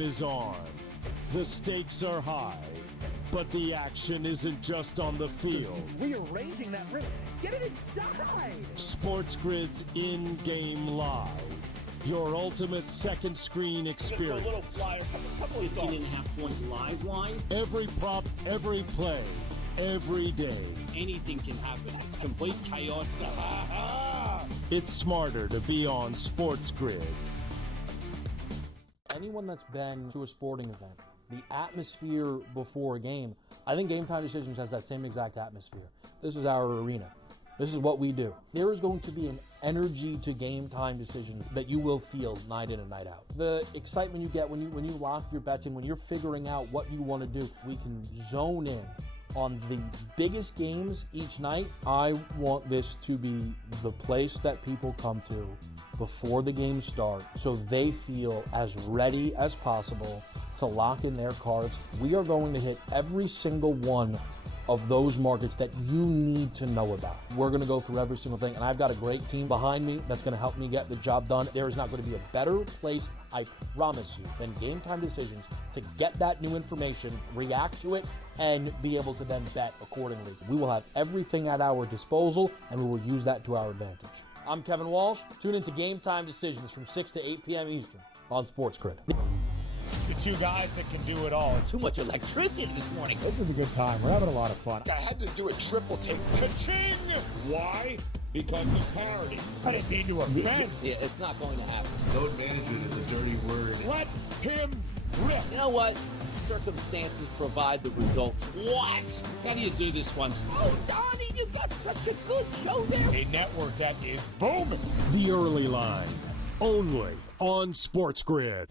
is on. The stakes are high, but the action isn't just on the field. He's rearranging that rim. Get it inside! SportsGrid's in-game live. Your ultimate second screen experience. A little flyer, couple 15.5-point live line. Every prop, every play, every day. Anything can happen. It's complete chaos. It's smarter to be on SportsGrid. Anyone that's been to a sporting event, the atmosphere before a game, I think Game Time Decisions has that same exact atmosphere. This is our arena. This is what we do. There is going to be an energy to Game Time Decisions that you will feel night in and night out. The excitement you get when you lock your bets in, when you're figuring out what you want to do, we can zone in on the biggest games each night. I want this to be the place that people come to before the games start so they feel as ready as possible to lock in their cards. We are going to hit every single one of those markets that you need to know about. We're going to go through every single thing, and I've got a great team behind me that's going to help me get the job done. There is not going to be a better place, I promise you, than Game Time Decisions to get that new information, react to it, and be able to then bet accordingly. We will have everything at our disposal, and we will use that to our advantage. I'm Kevin Walsh. Tune into Game Time Decisions from 6 to 8 p.m. Eastern on SportsGrid. The two guys that can do it all. Too much electricity this morning. This is a good time. We're having a lot of fun. I had to do a triple take. Ka-ching! Why? Because of parity. I didn't mean to offend. Yeah, it's not going to happen. Load management is a dirty word. Let him rip. You know what? Circumstances provide the results. What? How do you do this one? Oh, Donnie, you got such a good show there. A network that is booming. The Early Line, only on SportsGrid.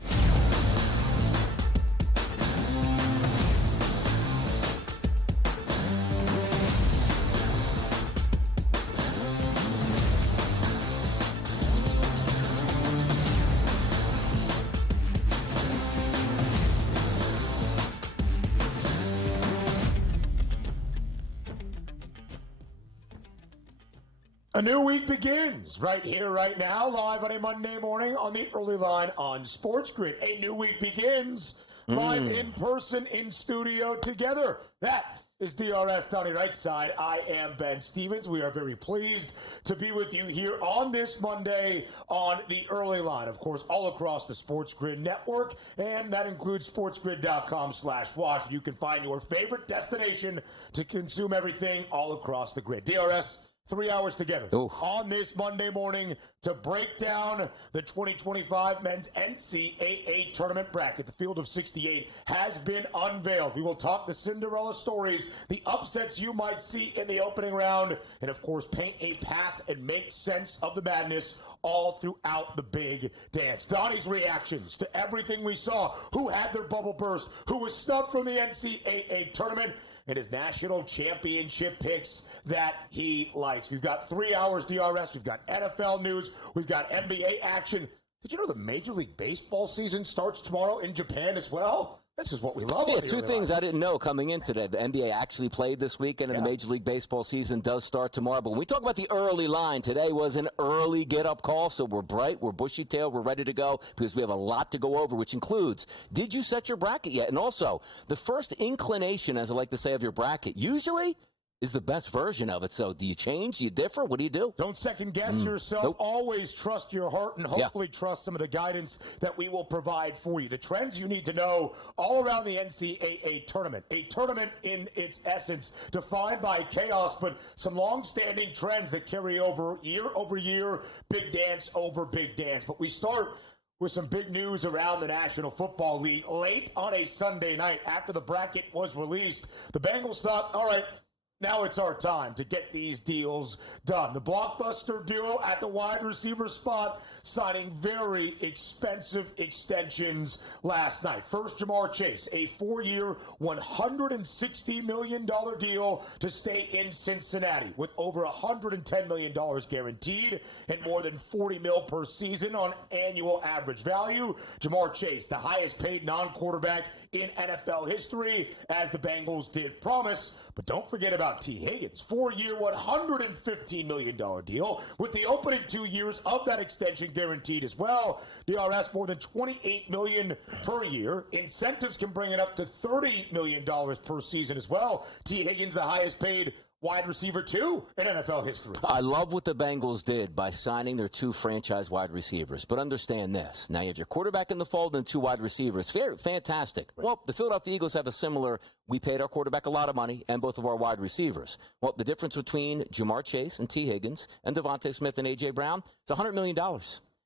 A new week begins right here, right now, live on a Monday morning on the Early Line on SportsGrid. A new week begins live in person in studio together. That is DRS Donnie right side. I am Ben Stevens. We are very pleased to be with you here on this Monday on the Early Line. Of course, all across the SportsGrid network, and that includes sportsgrid.com/watch. You can find your favorite destination to consume everything all across the grid. DRS, 3 hours together on this Monday morning to break down the 2025 men's NCAA Tournament bracket. The field of 68 has been unveiled. We will talk the Cinderella stories, the upsets you might see in the opening round, and of course paint a path and make sense of the madness all throughout the big dance. Donnie's reactions to everything we saw, who had their bubble burst, who was snubbed from the NCAA Tournament, and his national championship picks that he likes. We've got 3 hours DRS. We've got NFL news. We've got NBA action. Did you know the Major League Baseball season starts tomorrow in Japan as well? This is what we love. Yeah, two things I didn't know coming in today. The NBA actually played this weekend, and the Major League Baseball season does start tomorrow. But when we talk about the early line, today was an early get-up call, so we're bright, we're bushy-tailed, we're ready to go because we have a lot to go over, which includes, did you set your bracket yet? And also, the first inclination, as I like to say, of your bracket, usually is the best version of it. So do you change? Do you differ? What do you do? Don't second guess yourself. Nope. Always trust your heart and hopefully trust some of the guidance that we will provide for you. The trends you need to know all around the NCAA tournament. A tournament in its essence defined by chaos, but some long-standing trends that carry over year, big dance over big dance. But we start with some big news around the National Football League. Late on a Sunday night after the bracket was released, the Bengals thought, all right, now it's our time to get these deals done. The blockbuster duo at the wide receiver spot signing very expensive extensions last night. First, Jamar Chase, a 4-year, $160 million deal to stay in Cincinnati with over $110 million guaranteed and more than $40 million per season on annual average value. Jamar Chase, the highest paid non-quarterback in NFL history, as the Bengals did promise. But don't forget about T. Higgins, 4-year, $115 million deal with the opening 2 years of that extension guaranteed as well. DRS more than $28 million per year. Incentives can bring it up to $30 million per season as well. T. Higgins, the highest paid wide receiver, too, in NFL history. I love what the Bengals did by signing their 2 franchise wide receivers. But understand this. Now, you have your quarterback in the fold and 2 wide receivers. Fantastic. Right. Well, the Philadelphia Eagles have a similar, we paid our quarterback a lot of money and both of our wide receivers. Well, the difference between Jamar Chase and T. Higgins and Devontae Smith and A.J. Brown is $100 million.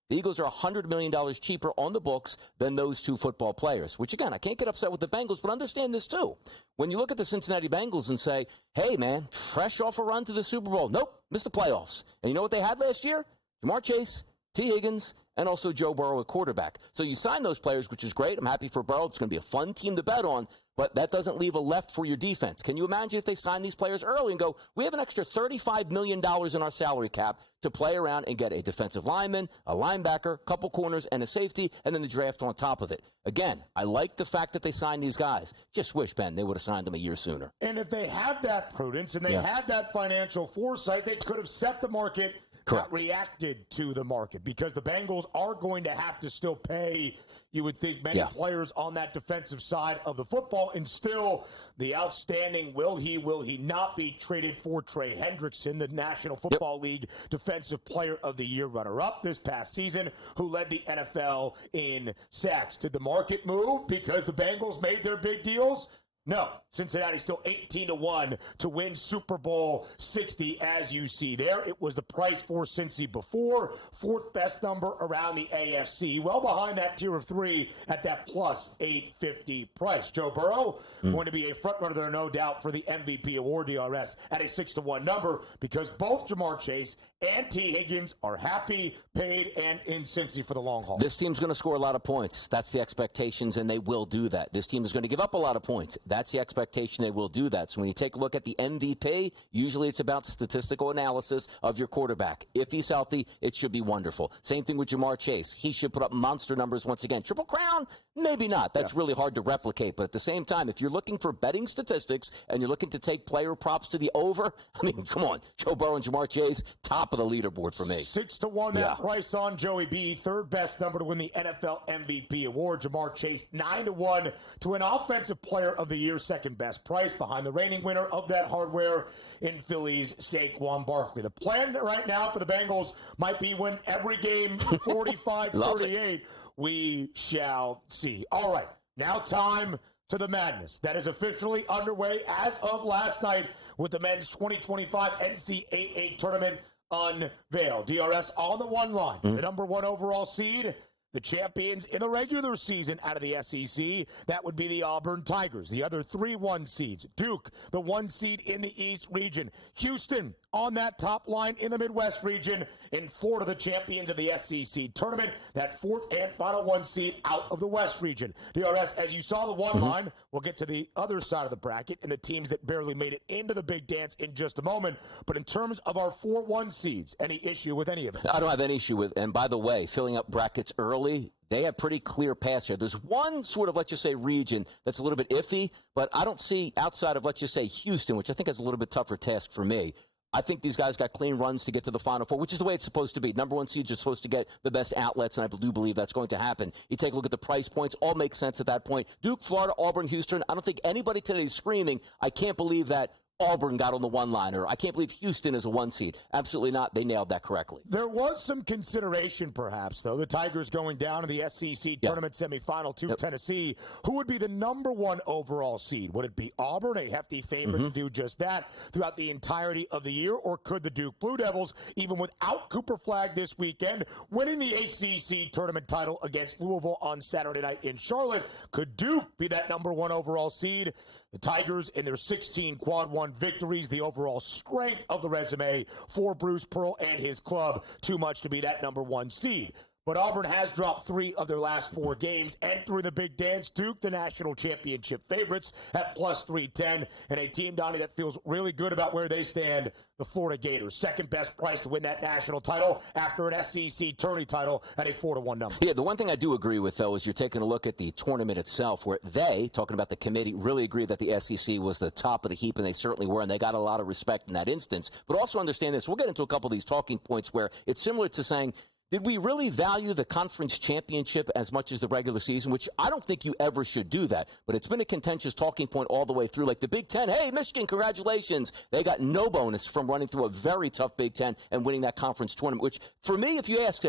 The Eagles are $100 million cheaper on the books than those 2 football players, which, again, I can't get upset with the Bengals, but understand this, too. When you look at the Cincinnati Bengals and say, hey, man, fresh off a run to the Super Bowl. Nope, missed the playoffs. And you know what they had last year? Jamar Chase, T. Higgins, and also Joe Burrow at quarterback. So you sign those players, which is great. I'm happy for Burrow. It's going to be a fun team to bet on. But that doesn't leave a left for your defense. Can you imagine if they sign these players early and go, we have an extra $35 million in our salary cap to play around and get a defensive lineman, a linebacker, a couple corners, and a safety, and then the draft on top of it. Again, I like the fact that they signed these guys. Just wish, Ben, they would have signed them a year sooner. And if they had that prudence and they had that financial foresight, they could have set the market, not reacted to the market, because the Bengals are going to have to still pay, you would think, many players on that defensive side of the football, and still the outstanding will he not be traded for Trey Hendrickson, the National Football League Defensive Player of the Year runner-up this past season, who led the NFL in sacks. Did the market move because the Bengals made their big deals? No. Cincinnati's still 18-1 to win Super Bowl 60, as you see there. It was the price for Cincy before, 4th best number around the AFC, well behind that tier of 3 at that plus 850 price. Joe Burrow going to be a front runner there, no doubt, for the MVP award, DRS, at a 6-1 number, because both Jamar Chase and T. Higgins are happy, paid, and in Cincy for the long haul. This team's going to score a lot of points. That's the expectations, and they will do that. This team is going to give up a lot of points. That's the expectation. They will do that. So when you take a look at the MVP, usually it's about statistical analysis of your quarterback. If he's healthy, it should be wonderful. Same thing with Jamar Chase. He should put up monster numbers once again. Triple Crown? Maybe not. That's really hard to replicate. But at the same time, if you're looking for betting statistics and you're looking to take player props to the over, I mean, come on. Joe Burrow and Jamar Chase, top of the leaderboard for me. 6-1 that price on Joey B. 3rd best number to win the NFL MVP award. Jamar Chase 9-1 to win Offensive Player of the Year, 2nd best price behind the reigning winner of that hardware in Philly's Saquon Barkley. The plan right now for the Bengals might be win every game 45-38. We shall see. All right, now time to the madness that is officially underway as of last night with the men's 2025 NCAA Tournament unveiled. DRS on the one line, the number 1 overall seed, the champions in the regular season out of the SEC, that would be the Auburn Tigers. The other 3 1 seeds, Duke, the 1 seed in the East region, Houston on that top line in the Midwest region, in Florida, the champions of the SEC tournament, that 4th and final 1 seed out of the West region. DRS, as you saw the one line, we'll get to the other side of the bracket and the teams that barely made it into the big dance in just a moment. But in terms of our 4-1 seeds, any issue with any of it? I don't have any issue with, and by the way, filling up brackets early, they have pretty clear paths here. There's one sort of, let's just say, region that's a little bit iffy, but I don't see outside of, let's just say, Houston, which I think is a little bit tougher task for me. I think these guys got clean runs to get to the Final Four, which is the way it's supposed to be. Number 1 seeds are supposed to get the best outlets, and I do believe that's going to happen. You take a look at the price points, all make sense at that point. Duke, Florida, Auburn, Houston. I don't think anybody today is screaming, I can't believe that Auburn got on the one-liner. I can't believe Houston is a 1 seed. Absolutely not. They nailed that correctly. There was some consideration, perhaps, though. The Tigers going down to the SEC tournament semifinal to Tennessee. Who would be the number 1 overall seed? Would it be Auburn, a hefty favorite to do just that throughout the entirety of the year? Or could the Duke Blue Devils, even without Cooper Flagg this weekend, winning the ACC tournament title against Louisville on Saturday night in Charlotte, could Duke be that number 1 overall seed? The Tigers in their 16 quad 1 victories, the overall strength of the resume for Bruce Pearl and his club, too much to be that number 1 seed. But Auburn has dropped 3 of their last 4 games, entering the big dance. Duke, the national championship favorites, at plus 310, and a team, Donnie, that feels really good about where they stand, the Florida Gators. 2nd best price to win that national title after an SEC tourney title at a 4-1 number. Yeah, the one thing I do agree with, though, is you're taking a look at the tournament itself, where they, talking about the committee, really agree that the SEC was the top of the heap, and they certainly were, and they got a lot of respect in that instance. But also understand this. We'll get into a couple of these talking points where it's similar to saying, did we really value the conference championship as much as the regular season, which I don't think you ever should do that. But it's been a contentious talking point all the way through. Like the Big Ten, hey, Michigan, congratulations. They got no bonus from running through a very tough Big Ten and winning that conference tournament, which for me, if you ask,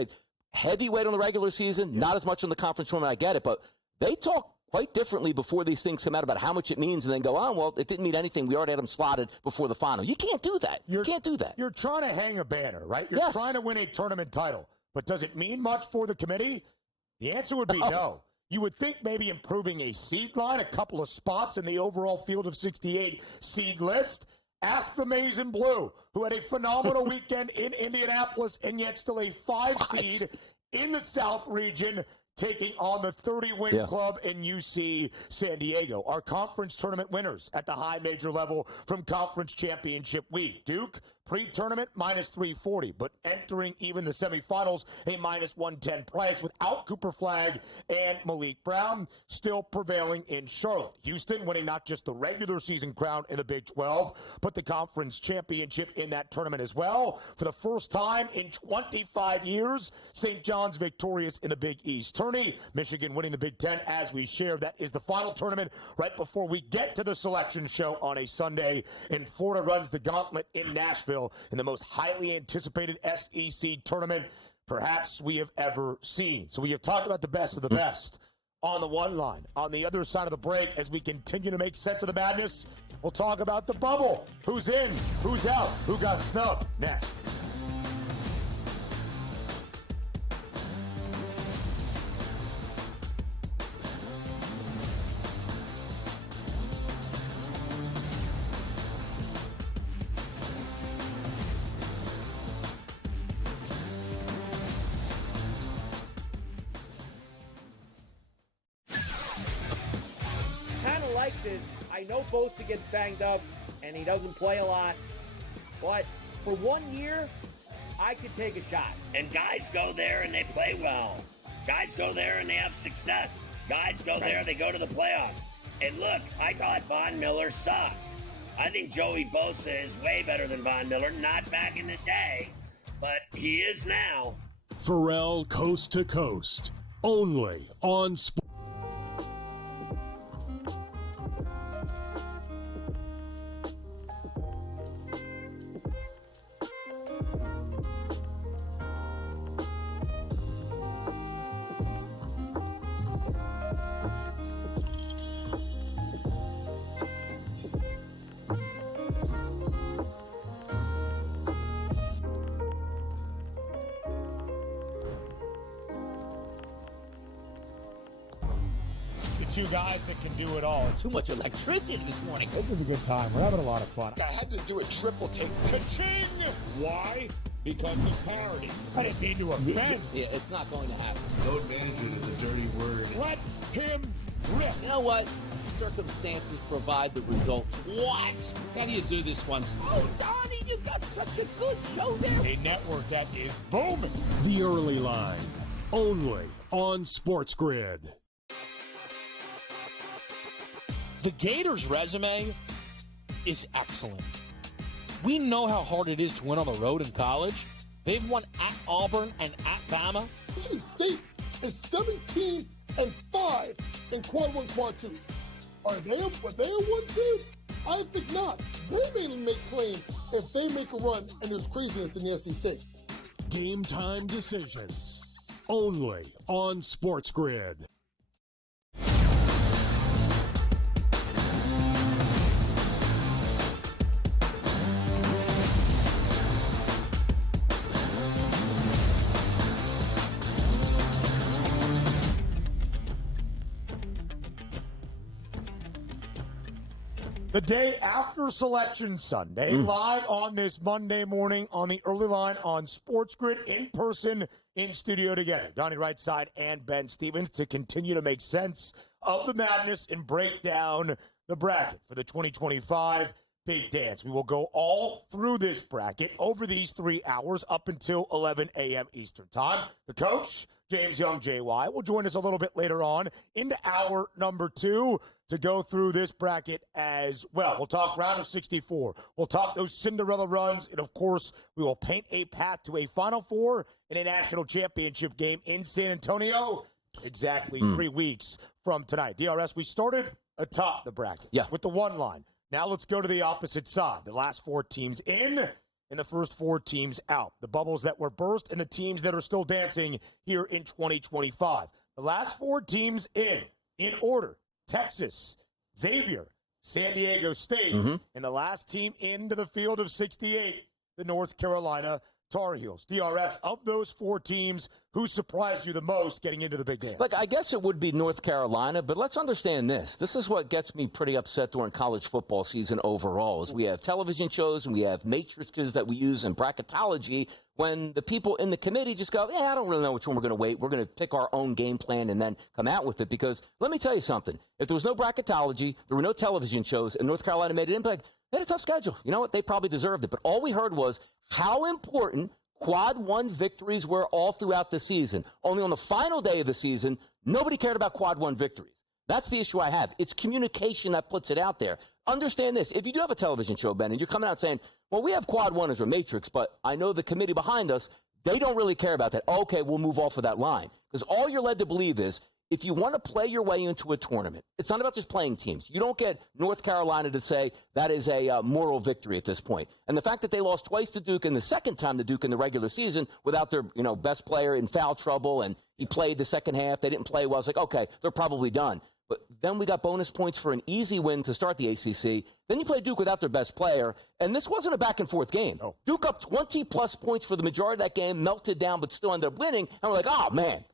heavyweight on the regular season, not as much on the conference tournament, I get it. But they talk quite differently before these things come out about how much it means and then go, oh, well, it didn't mean anything. We already had them slotted before the final. You can't do that. You can't do that. You're trying to hang a banner, right? You're trying to win a tournament title. But does it mean much for the committee? The answer would be no. You would think maybe improving a seed line, a couple of spots in the overall field of 68 seed list. Ask the Maize and Blue, who had a phenomenal weekend in Indianapolis and yet still a 5 seed in the South region, taking on the 30-win club in UC San Diego. Our conference tournament winners at the high major level from conference championship week. Duke, pre-tournament, minus 340, but entering even the semifinals, a minus 110 price without Cooper Flagg and Malik Brown, still prevailing in Charlotte. Houston winning not just the regular season crown in the Big 12, but the conference championship in that tournament as well. For the first time in 25 years, St. John's victorious in the Big East tourney. Michigan winning the Big Ten, as we share. That is the final tournament right before we get to the selection show on a Sunday. And Florida runs the gauntlet in Nashville in the most highly anticipated SEC tournament perhaps we have ever seen. So we have talked about the best of the best on the one line. On the other side of the break, as we continue to make sense of the madness, we'll talk about the bubble. Who's in, who's out, who got snubbed. Next. I know Bosa gets banged up and he doesn't play a lot, but for 1 year, I could take a shot. And guys go there and they play well. Guys go there and they have success. Guys go there, they go to the playoffs. And look, I thought Von Miller sucked. I think Joey Bosa is way better than Von Miller, not back in the day, but he is now. Pharrell Coast to Coast, only on Sports. Two guys that can do it all. Too much electricity this morning. This is a good time. We're having a lot of fun. I had to do a triple take. Ka-ching! Why? Because of parity. I didn't mean to offend. Yeah, it's not going to happen. Load management is a dirty word. Let him rip. You know what? Circumstances provide the results. What? How do you do this one? Oh, Donnie, you got such a good show there. A network that is booming. The Early Line, only on SportsGrid. The Gators' resume is excellent. We know how hard it is to win on the road in college. They've won at Auburn and at Bama. Michigan State is 17-5 in quad one, quad twos. Are they a 1 seed? I think not. They may make claims if they make a run and there's craziness in the SEC. Game time decisions, only on SportsGrid. The day after Selection Sunday, live on this Monday morning on the Early Line on SportsGrid, in person, in studio together. Donnie Rightside and Ben Stevens to continue to make sense of the madness and break down the bracket for the 2025 Big Dance. We will go all through this bracket over these 3 hours up until 11 a.m. Eastern Time. The coach, James Young, JY, will join us a little bit later on into hour number 2 to go through this bracket as well. We'll talk round of 64. We'll talk those Cinderella runs. And, of course, we will paint a path to a Final Four and a national championship game in San Antonio exactly 3 weeks from tonight. DRS, we started atop the bracket with the one line. Now let's go to the opposite side. The last 4 teams in and the first 4 teams out. The bubbles that were burst and the teams that are still dancing here in 2025. The last 4 teams in order: Texas, Xavier, San Diego State, and the last team into the field of 68, the North Carolina Tar Heels. DRS, of those 4 teams, who surprised you the most getting into the big dance? Look, I guess it would be North Carolina, but let's understand this. This is what gets me pretty upset during college football season overall, is we have television shows and we have matrices that we use in bracketology when the people in the committee just go, I don't really know which one we're going to wait. We're going to pick our own game plan and then come out with it. Because let me tell you something. If there was no bracketology, there were no television shows, and North Carolina made it in, they had a tough schedule. You know what? They probably deserved it. But all we heard was how important Quad 1 victories were all throughout the season. Only on the final day of the season, nobody cared about Quad 1 victories. That's the issue I have. It's communication that puts it out there. Understand this. If you do have a television show, Ben, and you're coming out saying, well, we have Quad 1 as a matrix, but I know the committee behind us, they don't really care about that. Okay, we'll move off of that line. Because all you're led to believe is, if you want to play your way into a tournament, it's not about just playing teams. You don't get North Carolina to say that is a moral victory at this point. And the fact that they lost twice to Duke and the second time to Duke in the regular season without their best player in foul trouble, and he played the second half, they didn't play well. It's like, okay, they're probably done. But then we got bonus points for an easy win to start the ACC. Then you play Duke without their best player, and this wasn't a back-and-forth game. No. Duke up 20-plus points for the majority of that game, melted down, but still ended up winning. And we're like, oh, man.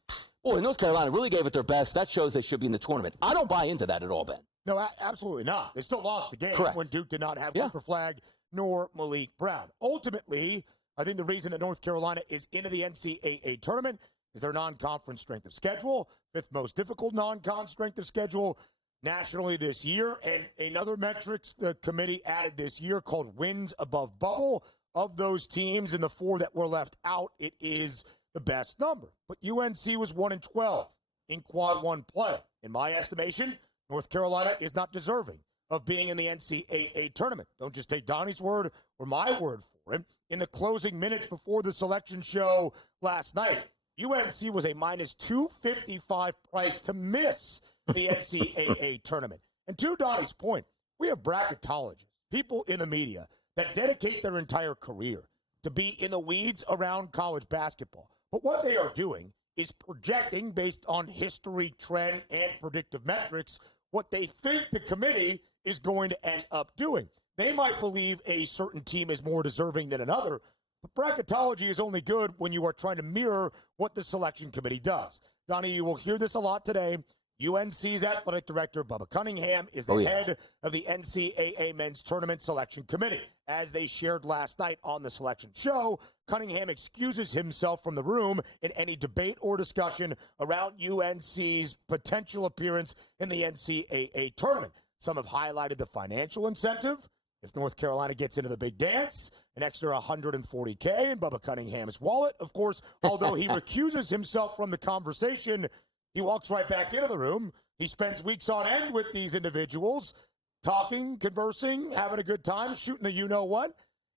Boy, North Carolina really gave it their best. That shows they should be in the tournament. I don't buy into that at all, Ben. No, absolutely not. They still lost the game when Duke did not have Cooper Flagg nor Malik Brown. Ultimately, I think the reason that North Carolina is into the NCAA tournament is their non-conference strength of schedule, 5th most difficult non-con strength of schedule nationally this year, and another metrics the committee added this year called wins above bubble. Of those teams and the 4 that were left out, it is the best number. But UNC was 1-12 in Quad 1 play. In my estimation, North Carolina is not deserving of being in the NCAA tournament. Don't just take Donnie's word or my word for it. In the closing minutes before the selection show last night, UNC was a minus 255 price to miss the NCAA tournament. And to Donnie's point, we have bracketologists, people in the media that dedicate their entire career to be in the weeds around college basketball. But what they are doing is projecting based on history, trend, and predictive metrics what they think the committee is going to end up doing. They might believe a certain team is more deserving than another, but bracketology is only good when you are trying to mirror what the selection committee does. Donnie, you will hear this a lot today. UNC's athletic director, Bubba Cunningham, is the head of the NCAA Men's Tournament Selection Committee. As they shared last night on the selection show, Cunningham excuses himself from the room in any debate or discussion around UNC's potential appearance in the NCAA tournament. Some have highlighted the financial incentive. If North Carolina gets into the big dance, an extra $140K in Bubba Cunningham's wallet. Of course, although he recuses himself from the conversation, he walks right back into the room. He spends weeks on end with these individuals, talking, conversing, having a good time, shooting the you-know-what.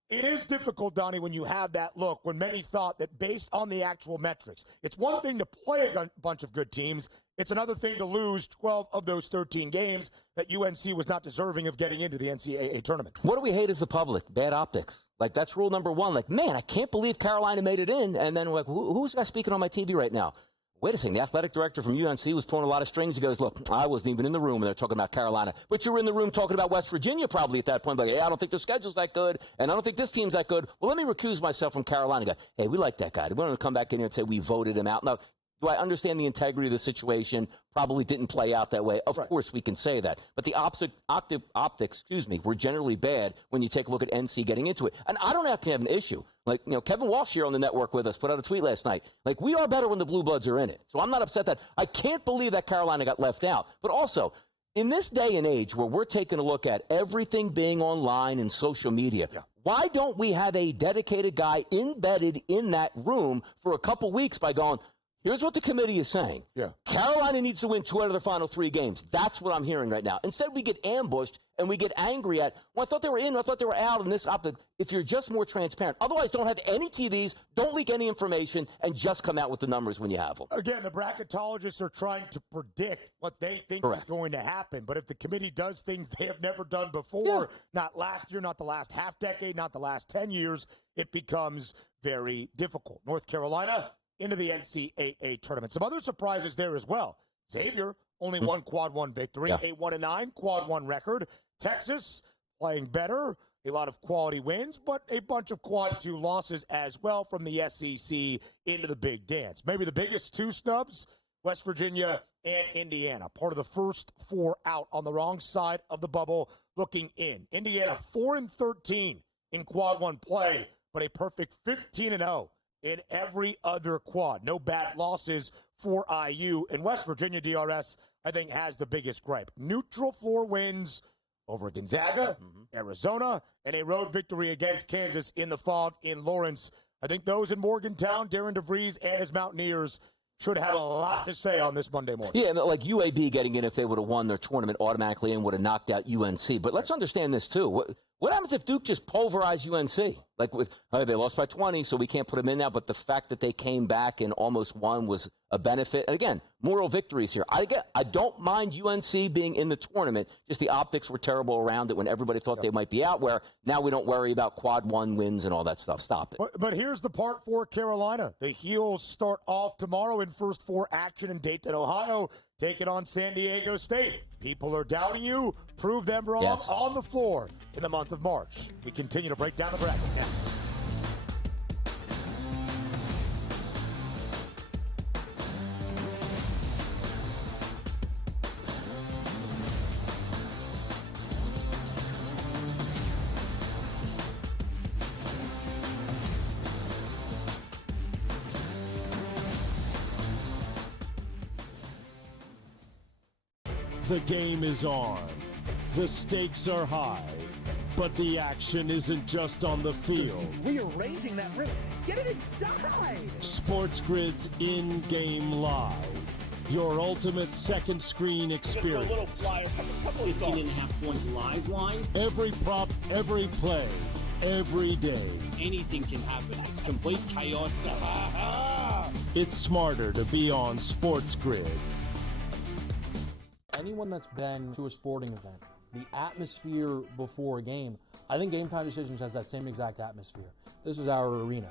It is difficult, Donnie, when you have that look, when many thought that based on the actual metrics, it's one thing to play a bunch of good teams. It's another thing to lose 12 of those 13 games that UNC was not deserving of getting into the NCAA tournament. What do we hate as the public? Bad optics. Like, that's rule number 1. Like, man, I can't believe Carolina made it in. And then, like, who's the guy speaking on my TV right now? Wait a second, the athletic director from UNC was pulling a lot of strings. He goes, look, I wasn't even in the room when they're talking about Carolina. But you were in the room talking about West Virginia probably at that point. Like, hey, I don't think their schedule's that good, and I don't think this team's that good. Well, let me recuse myself from Carolina. Go, hey, we like that guy. We want to come back in here and say we voted him out. Now, do I understand the integrity of the situation? Probably didn't play out that way. Of course, we can say that. But the optics, were generally bad when you take a look at NC getting into it. And I don't actually have an issue. Like, Kevin Walsh here on the network with us put out a tweet last night. Like, we are better when the Blue Bloods are in it. So I'm not upset that I can't believe that Carolina got left out. But also, in this day and age where we're taking a look at everything being online and social media, why don't we have a dedicated guy embedded in that room for a couple weeks by going, Here's what the committee is saying. Yeah. Carolina needs to win 2 out of their final 3 games. That's what I'm hearing right now. Instead, we get ambushed and we get angry at, well, I thought they were in, I thought they were out, and this, if you're just more transparent. Otherwise, don't have any TVs, don't leak any information, and just come out with the numbers when you have them. Again, the bracketologists are trying to predict what they think is going to happen. But if the committee does things they have never done before, not last year, not the last half decade, not the last 10 years, it becomes very difficult. North Carolina into the NCAA tournament. Some other surprises there as well. Xavier, only one quad one victory, a 1-9 quad one record. Texas playing better, a lot of quality wins, but a bunch of quad two losses as well from the SEC into the big dance. Maybe the biggest 2 snubs, West Virginia and Indiana, part of the first 4 out on the wrong side of the bubble looking in. Indiana 4-13 in quad one play, but a perfect 15-0 in every other quad. No bad losses for IU. And West Virginia DRS, I think, has the biggest gripe. Neutral floor wins over Gonzaga, Arizona, and a road victory against Kansas in the fog in Lawrence. I think those in Morgantown, Darren DeVries and his Mountaineers, should have a lot to say on this Monday morning. Yeah, like UAB getting in if they would have won their tournament automatically and would have knocked out UNC. But let's understand this, too. What happens if Duke just pulverized UNC? Like, they lost by 20, so we can't put them in now. But the fact that they came back and almost won was a benefit. And again, moral victories here. I don't mind UNC being in the tournament. Just the optics were terrible around it when everybody thought they might be out, where now we don't worry about quad one wins and all that stuff. Stop it. But here's the part for Carolina. The Heels start off tomorrow in first 4 action in Dayton, Ohio. Take it on San Diego State. People are doubting you. Prove them wrong on the floor in the month of March. We continue to break down the bracket now. The game is on. The stakes are high. But the action isn't just on the field. He's rearranging that rim. Get it inside! SportsGrid's in-game live. Your ultimate second screen experience. A little flyer, couple 15.5 points live line. Every prop, every play, every day. Anything can happen. It's complete chaos. It's smarter to be on SportsGrid. Anyone that's been to a sporting event, the atmosphere before a game, I think Game Time Decisions has that same exact atmosphere. This is our arena.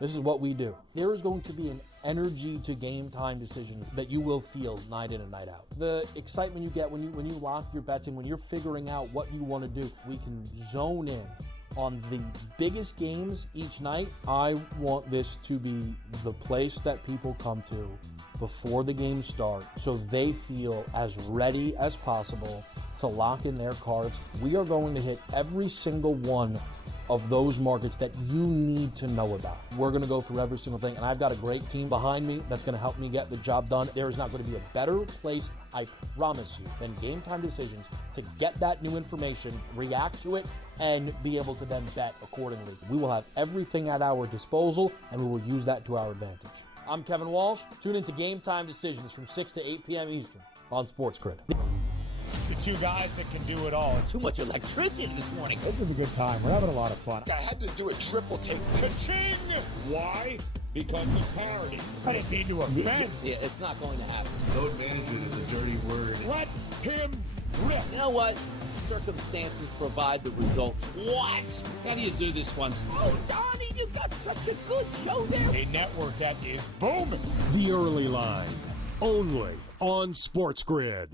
This is what we do. There is going to be an energy to Game Time Decisions that you will feel night in and night out. The excitement you get when you lock your bets in, when you're figuring out what you want to do, we can zone in on the biggest games each night. I want this to be the place that people come to before the games start so they feel as ready as possible to lock in their cards. We are going to hit every single one of those markets that you need to know about. We're going to go through every single thing, and I've got a great team behind me that's going to help me get the job done. There is not going to be a better place, I promise you, than Game Time Decisions to get that new information, react to it, and be able to then bet accordingly. We will have everything at our disposal, and we will use that to our advantage. I'm Kevin Walsh. Tune into Game Time Decisions from 6 to 8 p.m. Eastern on SportsGrid. The 2 guys that can do it all. Too much electricity this morning. This is a good time. We're having a lot of fun. I had to do a triple take. Ka-ching! Why? Because of parity. I didn't mean to offend. Yeah, it's not going to happen. Load management is a dirty word. Let him rip. You know what? Circumstances provide the results. What? How do you do this one? Oh, Donnie, you got such a good show there. A network that is booming. The Early Line, only on SportsGrid.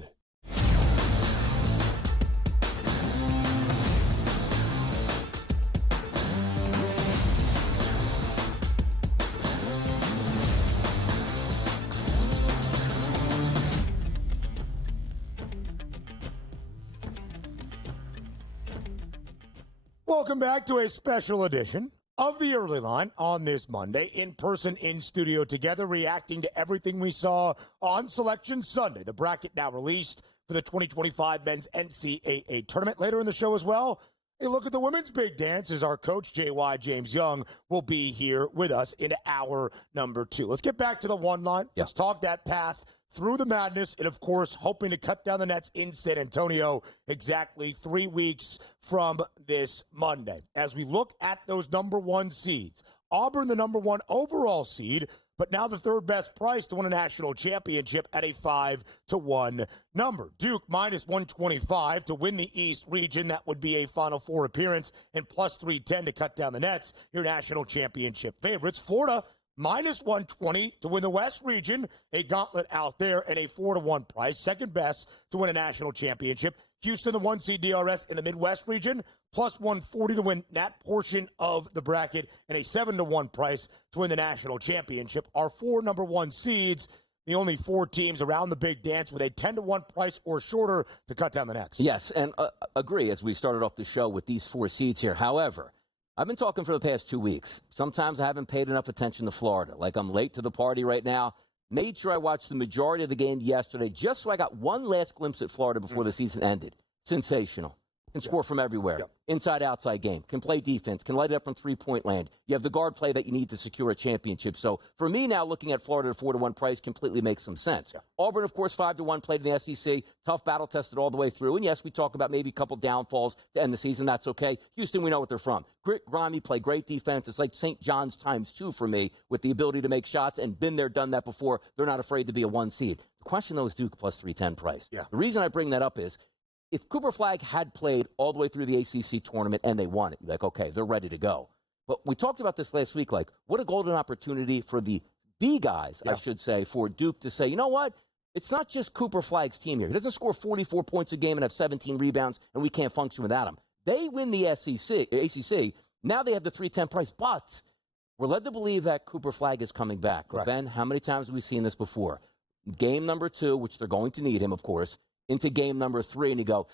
Welcome back to a special edition of the Early Line on this Monday, in person, in studio together, reacting to everything we saw on Selection Sunday. The bracket now released for the 2025 Men's NCAA Tournament. Later in the show as well, Hey, look at the women's big dance as our coach, JY James Young, will be here with us in hour number 2. Let's get back to the one line. Let's talk that path through the madness and, of course, hoping to cut down the nets in San Antonio exactly 3 weeks from this Monday. As we look at those number 1 seeds, Auburn, the number 1 overall seed, but now the third best price to win a national championship at a 5-1 number. Duke minus 125 to win the East region. That would be a Final Four appearance, and plus 310 to cut down the nets. Your national championship favorites. Florida minus 120 to win the West region. A gauntlet out there, and a 4-1 price. Second best to win a national championship. Houston, the 1 seed DRS in the Midwest region, plus 140 to win that portion of the bracket, and a 7-1 price to win the national championship. Our 4 number 1 seeds, the only 4 teams around the big dance with a 10-1 price or shorter to cut down the nets. Yes, and agree as we started off the show with these 4 seeds here. However, I've been talking for the past 2 weeks. Sometimes I haven't paid enough attention to Florida. Like I'm late to the party right now. Made sure I watched the majority of the game yesterday just so I got one last glimpse at Florida before the season ended. Sensational. Can score from everywhere. Inside, outside game. Can play defense. Can light it up from three-point land. You have the guard play that you need to secure a championship. So for me now, looking at Florida at 4-1 price completely makes some sense. Auburn, of course, 5-1 played in the SEC. Tough battle tested all the way through. And yes, we talk about maybe a couple downfalls to end the season. That's okay. Houston, we know what they're from. Grit, grimy, play great defense. It's like St. John's times 2 for me with the ability to make shots and been there, done that before. They're not afraid to be a 1 seed. The question, though, is Duke plus 310 price. The reason I bring that up is if Cooper Flagg had played all the way through the ACC tournament and they won it, you're like, okay, they're ready to go. But we talked about this last week, like, what a golden opportunity for the B guys, I should say, for Duke to say, you know what? It's not just Cooper Flagg's team here. He doesn't score 44 points a game and have 17 rebounds, and we can't function without him. They win the ACC. Now they have the 310 price, but we're led to believe that Cooper Flagg is coming back. Correct. Ben, how many times have we seen this before? Game number 2, which they're going to need him, of course, into game number 3, and you go,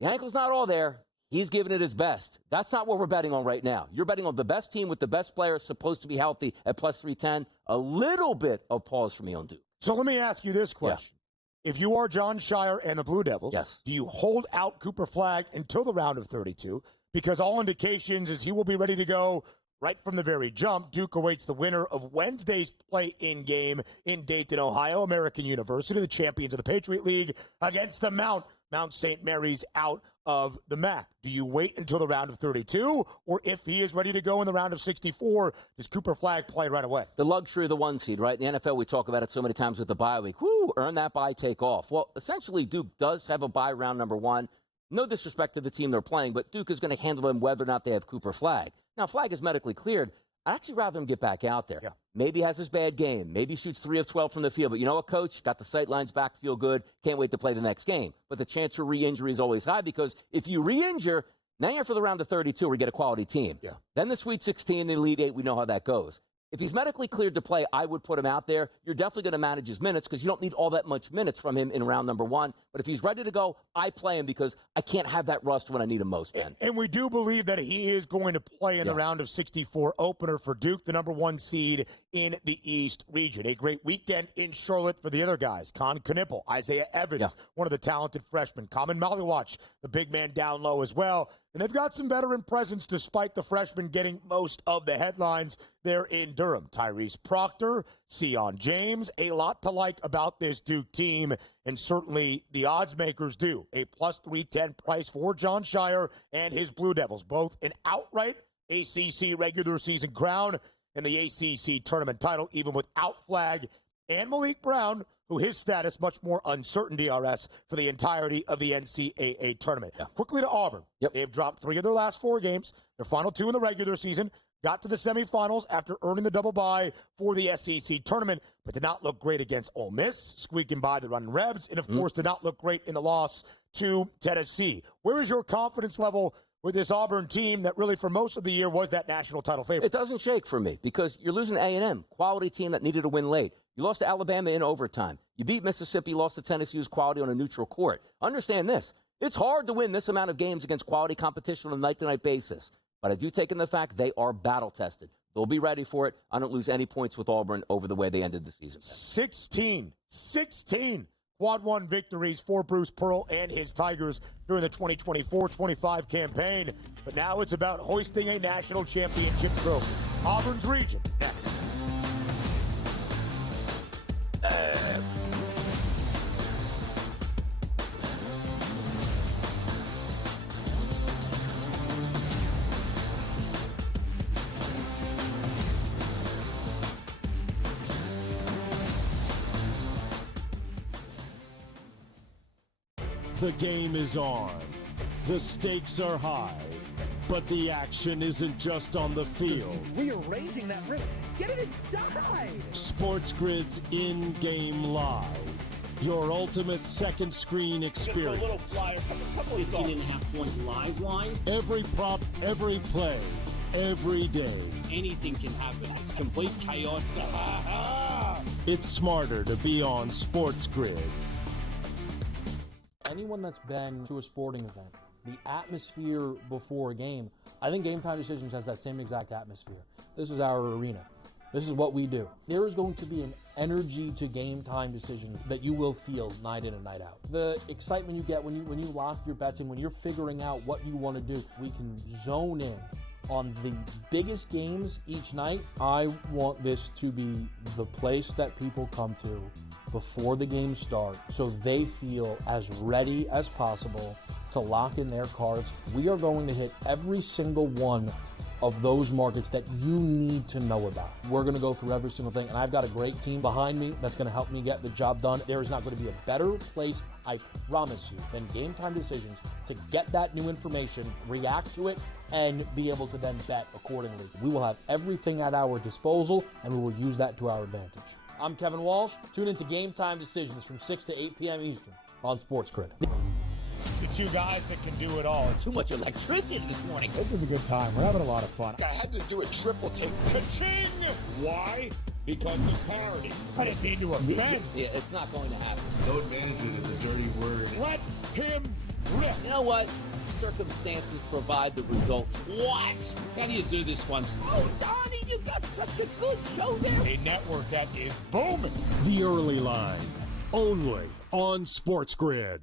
the ankle's not all there. He's giving it his best. That's not what we're betting on right now. You're betting on the best team with the best players supposed to be healthy at plus 310. A little bit of pause for me on Duke. So let me ask you this question. If you are John Shire and the Blue Devils, do you hold out Cooper Flagg until the round of 32? Because all indications is he will be ready to go right from the very jump. Duke awaits the winner of Wednesday's play-in game in Dayton, Ohio, American University, the champions of the Patriot League, against the Mount St. Mary's out of the MAC. Do you wait until the round of 32, or if he is ready to go in the round of 64, does Cooper Flagg play right away? The luxury of the 1 seed, right? In the NFL, we talk about it so many times with the bye week. Woo, earn that bye, take off. Well, essentially, Duke does have a bye round number 1. No disrespect to the team they're playing, but Duke is going to handle them whether or not they have Cooper Flagg. Now, Flagg is medically cleared. I'd actually rather him get back out there. Maybe he has his bad game. Maybe he shoots 3 of 12 from the field. But you know what, Coach? Got the sight lines back, feel good. Can't wait to play the next game. But the chance for re-injury is always high because if you re-injure, now you're for the round of 32 where you get a quality team. Then the Sweet 16, the Elite 8, we know how that goes. If he's medically cleared to play, I would put him out there. You're definitely going to manage his minutes because you don't need all that much minutes from him in round number 1. But if he's ready to go, I play him because I can't have that rust when I need him most, Ben. And we do believe that he is going to play in the round of 64 opener for Duke, the number 1 seed in the East region. A great weekend in Charlotte for the other guys. Con Knippel, Isaiah Evans, one of the talented freshmen. Common Maliwatch, the big man down low as well. And they've got some veteran presence despite the freshmen getting most of the headlines there in Durham. Tyrese Proctor, Sion James, a lot to like about this Duke team, and certainly the odds makers do. A plus 310 price for John Shire and his Blue Devils, both an outright ACC regular season crown and the ACC tournament title, even without Flagg and Malik Brown, who his status much more uncertain, DRS, for the entirety of the NCAA tournament. Quickly to Auburn. They've dropped 3 of their last 4 games. Their final 2 in the regular season. Got to the semifinals after earning the double bye for the SEC tournament, but did not look great against Ole Miss, squeaking by the Running Rebs, and of course did not look great in the loss to Tennessee. Where is your confidence level with this Auburn team that really for most of the year was that national title favorite? It doesn't shake for me because you're losing A&M, quality team that needed to win late. You lost to Alabama in overtime. You beat Mississippi, lost to Tennessee, who's quality on a neutral court. Understand this. It's hard to win this amount of games against quality competition on a night-to-night basis. But I do take in the fact they are battle-tested. They'll be ready for it. I don't lose any points with Auburn over the way they ended the season. 16 quad one victories for Bruce Pearl and his Tigers during the 2024-25 campaign. But now it's about hoisting a national championship trophy. Auburn's region next. The game is on. The stakes are high. But the action isn't just on the field. He's rearranging that rim. Get it inside! SportsGrid's in-game live. Your ultimate second screen experience. Just a little flyer, couple 15.5 point live line. Every prop, every play, every day. Anything can happen. It's complete chaos. It's smarter to be on SportsGrid. Anyone that's been to a sporting event, the atmosphere before a game, I think Game Time Decisions has that same exact atmosphere. This is our arena. This is what we do. There is going to be an energy to Game Time Decisions that you will feel night in and night out. The excitement you get when you lock your bets in, when you're figuring out what you want to do, we can zone in on the biggest games each night. I want this to be the place that people come to before the games start so they feel as ready as possible to lock in their cards. We are going to hit every single one of those markets that you need to know about. We're going to go through every single thing, and I've got a great team behind me that's going to help me get the job done. There is not going to be a better place, I promise you, than Game Time Decisions to get that new information, react to it, and be able to then bet accordingly. We will have everything at our disposal, and we will use that to our advantage. I'm Kevin Walsh. Tune into Game Time Decisions from 6 to 8 p.m. Eastern on SportsGrid. The two guys that can do it all. Too much electricity this morning. This is a good time. We're having a lot of fun. I had to do a triple take. Ka-ching! Why? Because of parity. I didn't mean to offend. Yeah, it's not going to happen. Load management is a dirty word. Let him rip. You know what? Circumstances provide the results. What? How do you do this one? Oh, Donnie, you got such a good show there. A network that is booming. The early line, only on SportsGrid.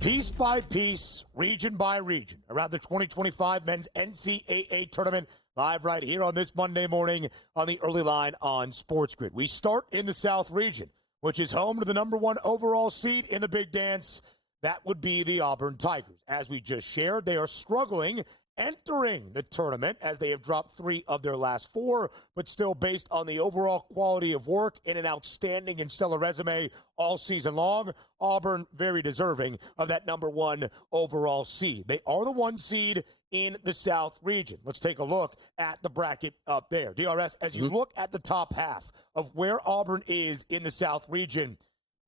Piece by piece, region by region, around the 2025 men's NCAA Tournament, live right here on this Monday morning on the early line on SportsGrid. We start in the South region, which is home to the number one overall seed in the Big Dance. That would be the Auburn Tigers. As we just shared, they are struggling entering the tournament as they have dropped 3 of their last 4, but still based on the overall quality of work and an outstanding and stellar resume all season long, Auburn very deserving of that number one overall seed. They are the 1 seed in the South region. Let's take a look at the bracket up there. DRS, as you look at the top half of where Auburn is in the South region,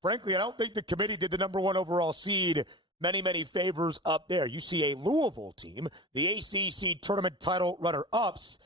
frankly, I don't think the committee did the number 1 overall seed many favors up there. You see a Louisville team, the ACC tournament title runner-ups,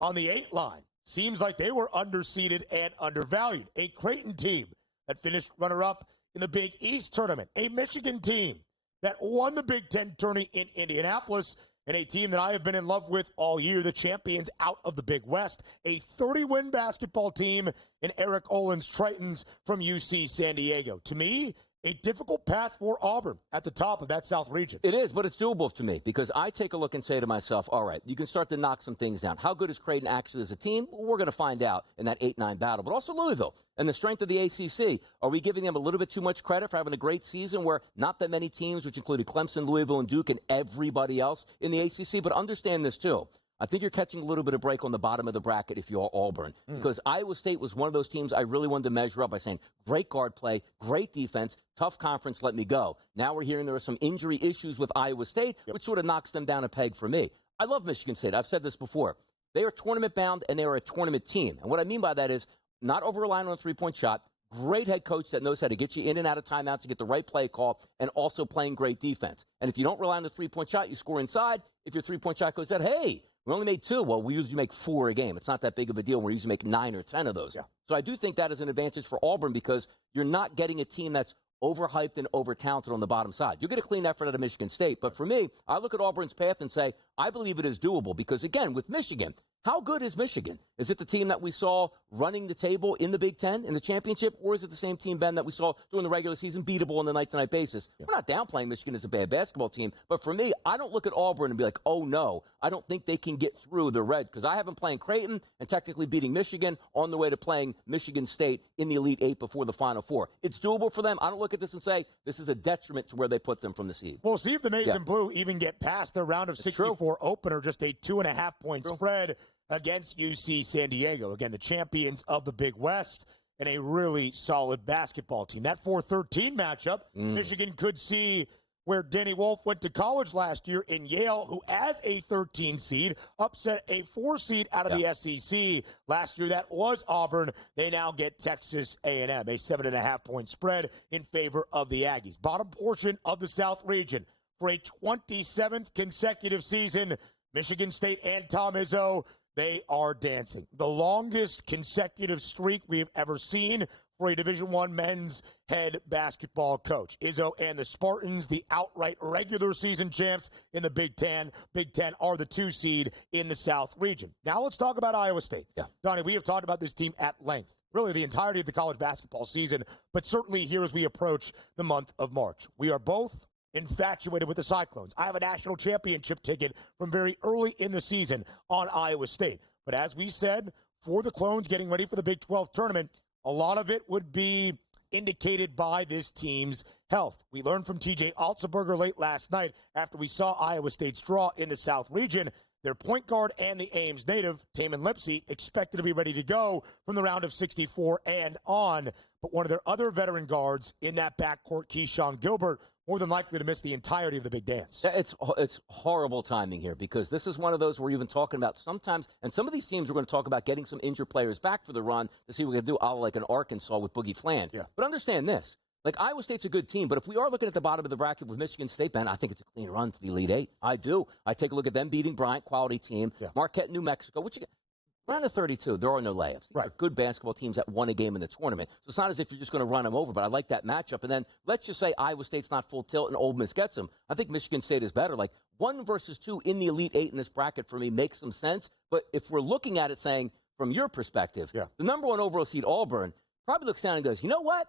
on the 8 line. Seems like they were underseeded and undervalued. A Creighton team that finished runner-up in the Big East tournament. A Michigan team that won the Big Ten tourney in Indianapolis. And a team that I have been in love with all year, the champions out of the Big West. A 30-win basketball team in Eric Olin's Tritons from UC San Diego. To me, a difficult path for Auburn at the top of that South region. It is, but it's doable to me because I take a look and say to myself, all right, you can start to knock some things down. How good is Creighton actually as a team? Well, we're going to find out in that 8-9 battle. But also Louisville and the strength of the ACC. Are we giving them a little bit too much credit for having a great season where not that many teams, which included Clemson, Louisville, and Duke, and everybody else in the ACC? But understand this, too. I think you're catching a little bit of break on the bottom of the bracket if you're Auburn. Because Iowa State was one of those teams I really wanted to measure up by saying, great guard play, great defense, tough conference, let me go. Now we're hearing there are some injury issues with Iowa State, which sort of knocks them down a peg for me. I love Michigan State. I've said this before. They are tournament bound and they are a tournament team. And what I mean by that is not over-relying on a three-point shot, great head coach that knows how to get you in and out of timeouts to get the right play call, and also playing great defense. And if you don't rely on the three-point shot, you score inside. If your three-point shot goes out, hey, We only made 2. Well, we usually make 4 a game. It's not that big of a deal. We usually make 9 or 10 of those. Yeah. So I do think that is an advantage for Auburn because you're not getting a team that's overhyped and over-talented on the bottom side. You get a clean effort out of Michigan State. But for me, I look at Auburn's path and say, I believe it is doable because, again, with Michigan, how good is Michigan? Is it the team that we saw running the table in the Big Ten in the championship, or is it the same team, Ben, that we saw during the regular season, beatable on the night-to-night basis? Yeah. We're not downplaying Michigan as a bad basketball team, but for me, I don't look at Auburn and be like, oh, no, I don't think they can get through the red because I have them playing Creighton and technically beating Michigan on the way to playing Michigan State in the Elite Eight before the Final Four. It's doable for them. I don't look at this and say this is a detriment to where they put them from the seed. We'll see if the Maize and Blue even get past their round of 64 opener, just a 2.5-point spread against UC San Diego. Again, the champions of the Big West and a really solid basketball team. That 4-13 matchup, Michigan could see where Danny Wolf went to college last year in Yale, who as a 13 seed upset a 4 seed out of the SEC. Last year, that was Auburn. They now get Texas A&M, a 7.5-point spread in favor of the Aggies. Bottom portion of the South region for a 27th consecutive season, Michigan State and Tom Izzo, they are dancing. The longest consecutive streak we have ever seen for a Division I men's head basketball coach. Izzo and the Spartans, the outright regular season champs in the Big Ten. Big Ten are the 2 seed in the South region. Now let's talk about Iowa State. Yeah. Donnie, we have talked about this team at length, really the entirety of the college basketball season, but certainly here as we approach the month of March. We are both infatuated with the Cyclones. I have a national championship ticket from very early in the season on Iowa State. But as we said, for the Clones getting ready for the Big 12 tournament, a lot of it would be indicated by this team's health. We learned from TJ Altenberger late last night after we saw Iowa State's draw in the South region. Their point guard and the Ames native, Tamin Lipsey, expected to be ready to go from the round of 64 and on. But one of their other veteran guards in that backcourt, Keyshawn Gilbert, more than likely to miss the entirety of the big dance. It's horrible timing here because this is one of those we're even talking about sometimes, and some of these teams we're going to talk about getting some injured players back for the run to see what we can do, like an Arkansas with Boogie Fland. Yeah. But understand this. Like, Iowa State's a good team, but if we are looking at the bottom of the bracket with Michigan State, Ben, I think it's a clean run to the Elite Eight. I do. I take a look at them beating Bryant, quality team. Yeah. Marquette, New Mexico, which round of 32, there are no layups. These are good basketball teams that won a game in the tournament. So it's not as if you're just going to run them over, but I like that matchup. And then let's just say Iowa State's not full tilt and Ole Miss gets them. I think Michigan State is better. Like 1 versus 2 in the Elite Eight in this bracket for me makes some sense. But if we're looking at it saying, from your perspective, the number 1 overall seed Auburn probably looks down and goes, you know what?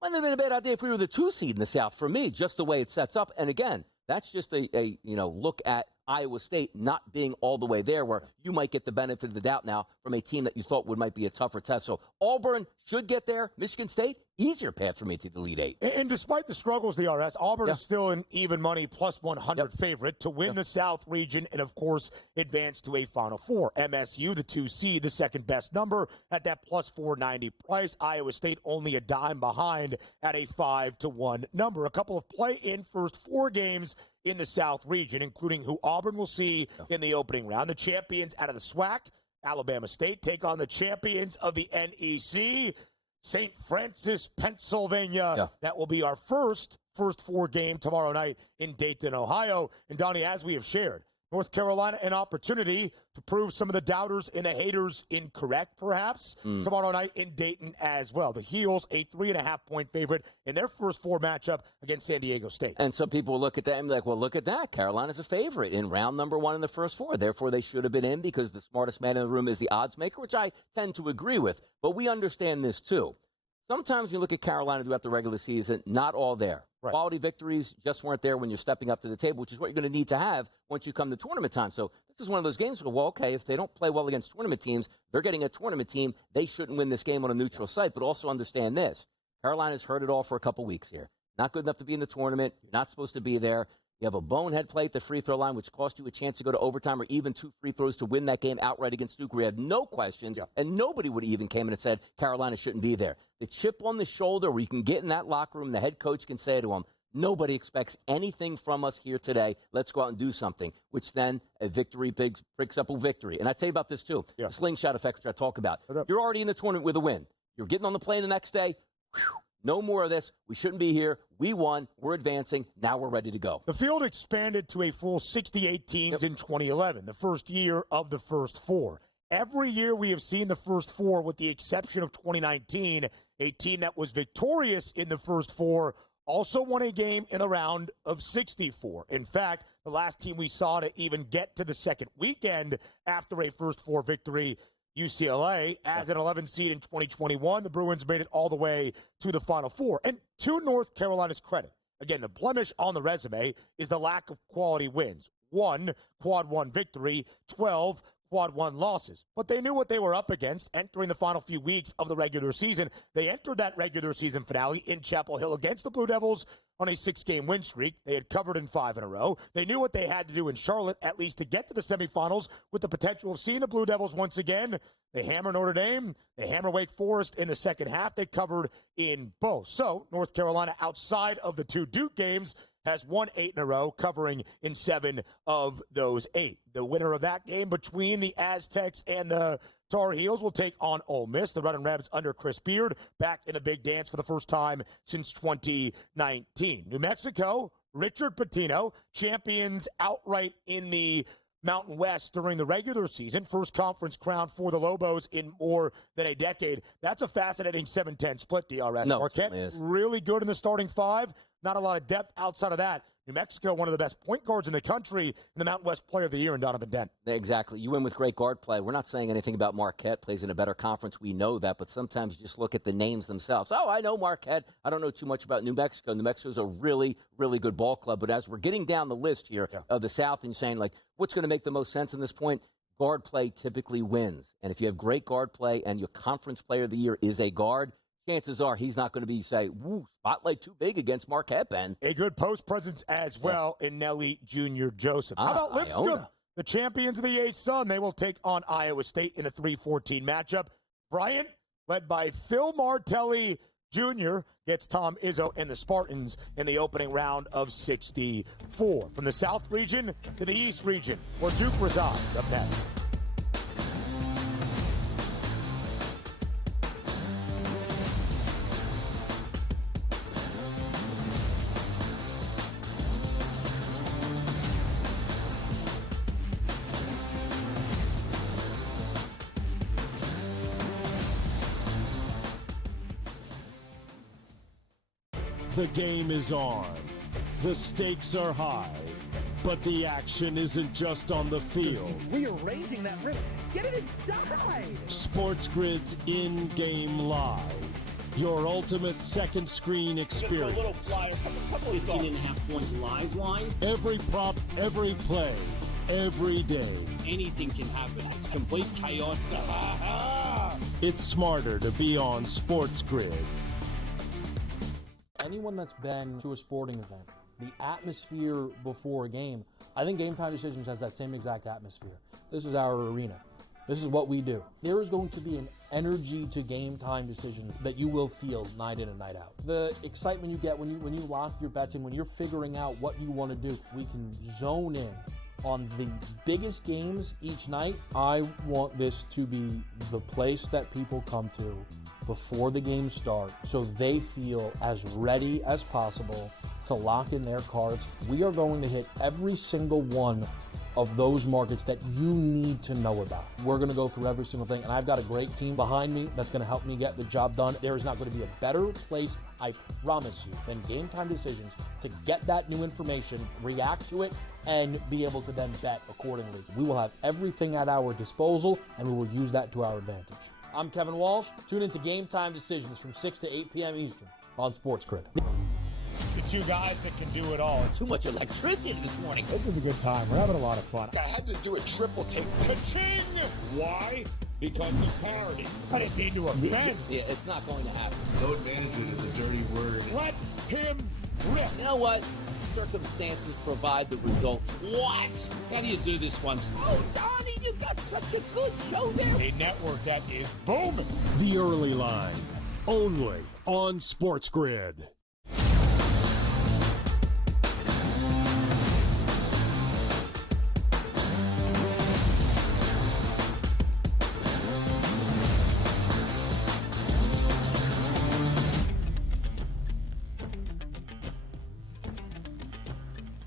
Wouldn't have been a bad idea if we were the 2 seed in the South for me, just the way it sets up. And again, that's just a look at Iowa State not being all the way there where you might get the benefit of the doubt now from a team that you thought might be a tougher test. So Auburn should get there. Michigan State, easier path for me to the Elite Eight. And despite the struggles of the RS, Auburn is still an even money plus 100 favorite to win the South region and, of course, advance to a Final Four. MSU, the 2 seed, the second best number at that plus 490 price. Iowa State only a dime behind at a 5-1 number. A couple of play-in first 4 games in the South region, including who Auburn will see in the opening round. The champions out of the SWAC, Alabama State, take on the champions of the NEC, St. Francis, Pennsylvania. That will be our first 4 game tomorrow night in Dayton, Ohio. And Donnie, as we have shared, North Carolina an opportunity to prove some of the doubters and the haters incorrect, perhaps, tomorrow night in Dayton as well. The Heels, a 3.5-point favorite in their first 4 matchup against San Diego State. And some people will look at that and be like, well, look at that. Carolina's a favorite in round number 1 in the first 4. Therefore, they should have been in because the smartest man in the room is the odds maker, which I tend to agree with. But we understand this, too. Sometimes you look at Carolina throughout the regular season, not all there. Quality victories just weren't there when you're stepping up to the table, which is what you're going to need to have once you come to tournament time. So this is one of those games where, well, okay, if they don't play well against tournament teams, they're getting a tournament team. They shouldn't win this game on a neutral site. But also understand this. Carolina's heard it all for a couple weeks here. Not good enough to be in the tournament. You're not supposed to be there. You have a bonehead play at the free throw line, which cost you a chance to go to overtime or even 2 free throws to win that game outright against Duke. We had no questions, and nobody would even came in and said Carolina shouldn't be there. The chip on the shoulder where you can get in that locker room, the head coach can say to them, nobody expects anything from us here today. Let's go out and do something, which then a victory picks up a victory. And I tell you about this, too, the slingshot effect, which I talk about. You're already in the tournament with a win. You're getting on the plane the next day. No more of this. We shouldn't be here. We won. We're advancing. Now we're ready to go. The field expanded to a full 68 teams in 2011, the first year of the first four. Every year we have seen the first four, with the exception of 2019, a team that was victorious in the first four also won a game in a round of 64. In fact, the last team we saw to even get to the second weekend after a first four victory, UCLA, as an 11 seed in 2021, the Bruins made it all the way to the Final Four. And to North Carolina's credit, again, the blemish on the resume is the lack of quality wins. 1 quad 1 victory, 12 quad 1 losses. But they knew what they were up against entering the final few weeks of the regular season. They entered that regular season finale in Chapel Hill against the Blue Devils on a 6-game win streak. They had covered in 5 in a row. They knew what they had to do in Charlotte, at least to get to the semifinals, with the potential of seeing the Blue Devils once again. They hammer Notre Dame. They hammer Wake Forest in the second half. They covered in both. So North Carolina, outside of the 2 Duke games, has won 8 in a row, covering in 7 of those 8. The winner of that game between the Aztecs and the Tar Heels will take on Ole Miss. The Running Rebs under Chris Beard back in the big dance for the first time since 2019. New Mexico, Richard Pitino, champions outright in the Mountain West during the regular season. First conference crown for the Lobos in more than a decade. That's a fascinating 7-10 split, DRS. No, Marquette, really good in the starting 5. Not a lot of depth outside of that. New Mexico, one of the best point guards in the country, in the Mountain West Player of the Year in Donovan Dent. Exactly. You win with great guard play. We're not saying anything about Marquette plays in a better conference. We know that, but sometimes you just look at the names themselves. Oh, I know Marquette. I don't know too much about New Mexico. New Mexico's a really, really good ball club. But as we're getting down the list here of the South and saying, like, what's going to make the most sense in this point? Guard play typically wins. And if you have great guard play and your conference player of the year is a guard, chances are he's not going to be, say, woo, spotlight too big against Marquette, Ben. A good post presence as well in Nelly Jr. Joseph. How about Lipscomb? Iona. The champions of the A-Sun. They will take on Iowa State in a 3-14 matchup. Bryant, led by Phil Martelli Jr., gets Tom Izzo and the Spartans in the opening round of 64. From the South region to the East region, where Duke resides. Up next. The game is on. The stakes are high. But the action isn't just on the field. He's rearranging that rim. Get it inside! SportsGrid's in-game live. Your ultimate second screen experience. A little flyer from a couple of 15.5-point live line. Every prop, every play, every day. Anything can happen. It's complete chaos. It's smarter to be on SportsGrid. Anyone that's been to a sporting event, the atmosphere before a game, I think Game Time Decisions has that same exact atmosphere. This is our arena. This is what we do. There is going to be an energy to Game Time Decisions that you will feel night in and night out. The excitement you get when you lock your bets in, when you're figuring out what you want to do, we can zone in on the biggest games each night. I want this to be the place that people come to before the games start so they feel as ready as possible to lock in their cards. We are going to hit every single one of those markets that you need to know about. We're going to go through every single thing, and I've got a great team behind me that's going to help me get the job done. There is not going to be a better place, I promise you, than Game Time Decisions to get that new information, react to it, and be able to then bet accordingly. We will have everything at our disposal, and we will use that to our advantage. I'm Kevin Walsh. Tune into Game Time Decisions from 6 to 8 p.m. Eastern on SportsGrid. The 2 guys that can do it all. Too much electricity this morning. This is a good time. We're having a lot of fun. I had to do a triple take. Ka-ching! Why? Because of parity. I didn't mean to offend. Yeah, it's not going to happen. Load management is a dirty word. Let him rip. You know what? Circumstances provide the results. What? How do you do this one? Oh, Donnie, you got such a good show there. A network that is booming. The Early Line, only on SportsGrid.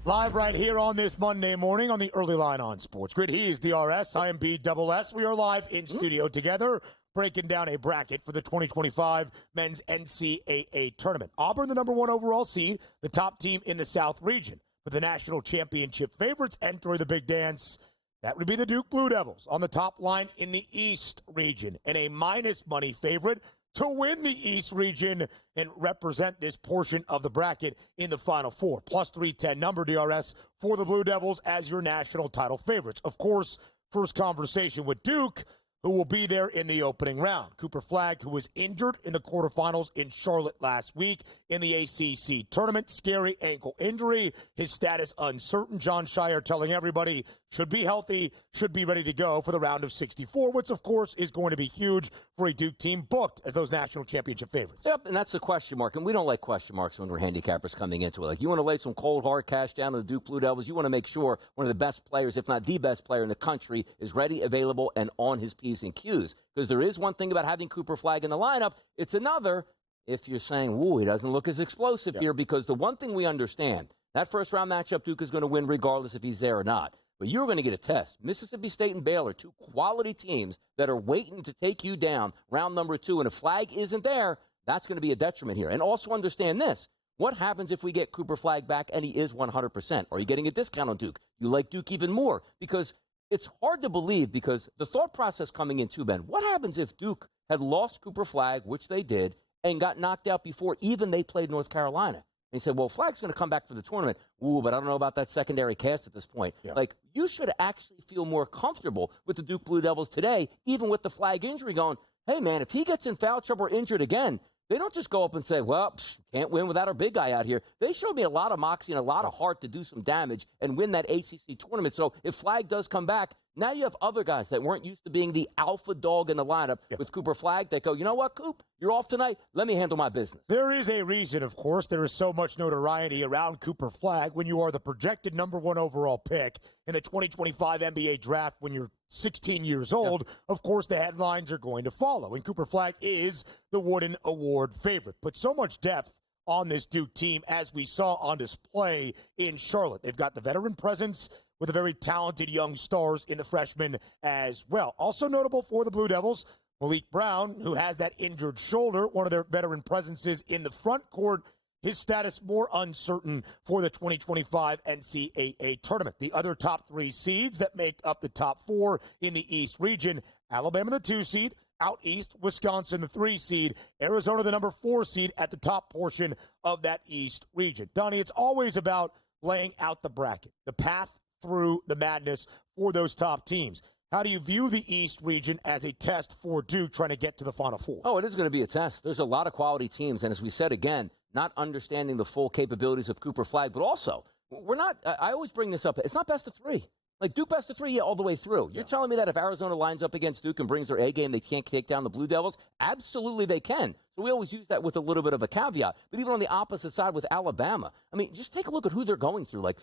Live right here on this Monday morning on the early line on Sports Grid. He is DRS. I am BSS. We are live in studio together, breaking down a bracket for the 2025 men's NCAA tournament. Auburn, the number 1 overall seed, the top team in the South region. But the national championship favorites entering the big dance, that would be the Duke Blue Devils on the top line in the East region, and a minus money favorite to win the East region and represent this portion of the bracket in the Final Four. Plus 310 number, DRS, for the Blue Devils as your national title favorites. Of course, first conversation with Duke, who will be there in the opening round. Cooper Flagg, who was injured in the quarterfinals in Charlotte last week in the ACC tournament. Scary ankle injury. His status uncertain. John Shire telling everybody should be healthy, should be ready to go for the round of 64, which, of course, is going to be huge for a Duke team booked as those national championship favorites. Yep, and that's the question mark, and we don't like question marks when we're handicappers coming into it. Like, you want to lay some cold, hard cash down on the Duke Blue Devils. You want to make sure one of the best players, if not the best player in the country, is ready, available, and on his P's and Q's. Because there is one thing about having Cooper Flagg in the lineup. It's another if you're saying, ooh, he doesn't look as explosive here, because the one thing we understand, that first-round matchup, Duke is going to win regardless if he's there or not. But you're going to get a test. Mississippi State and Baylor, 2 quality teams that are waiting to take you down round number 2. And if Flagg isn't there, that's going to be a detriment here. And also understand this. What happens if we get Cooper Flagg back and he is 100%? Are you getting a discount on Duke? You like Duke even more? Because it's hard to believe, because the thought process coming in too, Ben, what happens if Duke had lost Cooper Flagg, which they did, and got knocked out before even they played North Carolina? And he said, well, Flagg's going to come back for the tournament. Ooh, but I don't know about that secondary cast at this point. Yeah. Like, you should actually feel more comfortable with the Duke Blue Devils today, even with the Flagg injury, going, hey, man, if he gets in foul trouble or injured again, they don't just go up and say, well, can't win without our big guy out here. They showed me a lot of moxie and a lot of heart to do some damage and win that ACC tournament. So if Flagg does come back, now you have other guys that weren't used to being the alpha dog in the lineup with Cooper Flagg that go, you know what, Coop, you're off tonight. Let me handle my business. There is a reason, of course. There is so much notoriety around Cooper Flagg when you are the projected number 1 overall pick in the 2025 NBA draft when you're 16 years old. Of course, the headlines are going to follow. And Cooper Flagg is the Wooden Award favorite. But so much depth on this Duke team, as we saw on display in Charlotte. They've got the veteran presence with a very talented young stars in the freshmen as well. Also notable for the Blue Devils, Malik Brown, who has that injured shoulder, one of their veteran presences in the front court. His status more uncertain for the 2025 NCAA tournament. The other top 3 seeds that make up the top 4 in the East region, Alabama the 2 seed, out east, Wisconsin the 3 seed, Arizona the number 4 seed at the top portion of that East region. Donnie, it's always about laying out the bracket, the path through the madness for those top teams. How do you view the East region as a test for Duke trying to get to the Final Four? Oh, it is going to be a test. There's a lot of quality teams, and as we said again, not understanding the full capabilities of Cooper Flagg, but also, we're not, I always bring this up, it's not best of 3. Like, Duke best of 3, yeah, all the way through. You're telling me that if Arizona lines up against Duke and brings their A game, they can't take down the Blue Devils? Absolutely they can. So we always use that with a little bit of a caveat. But even on the opposite side with Alabama, I mean, just take a look at who they're going through. Like,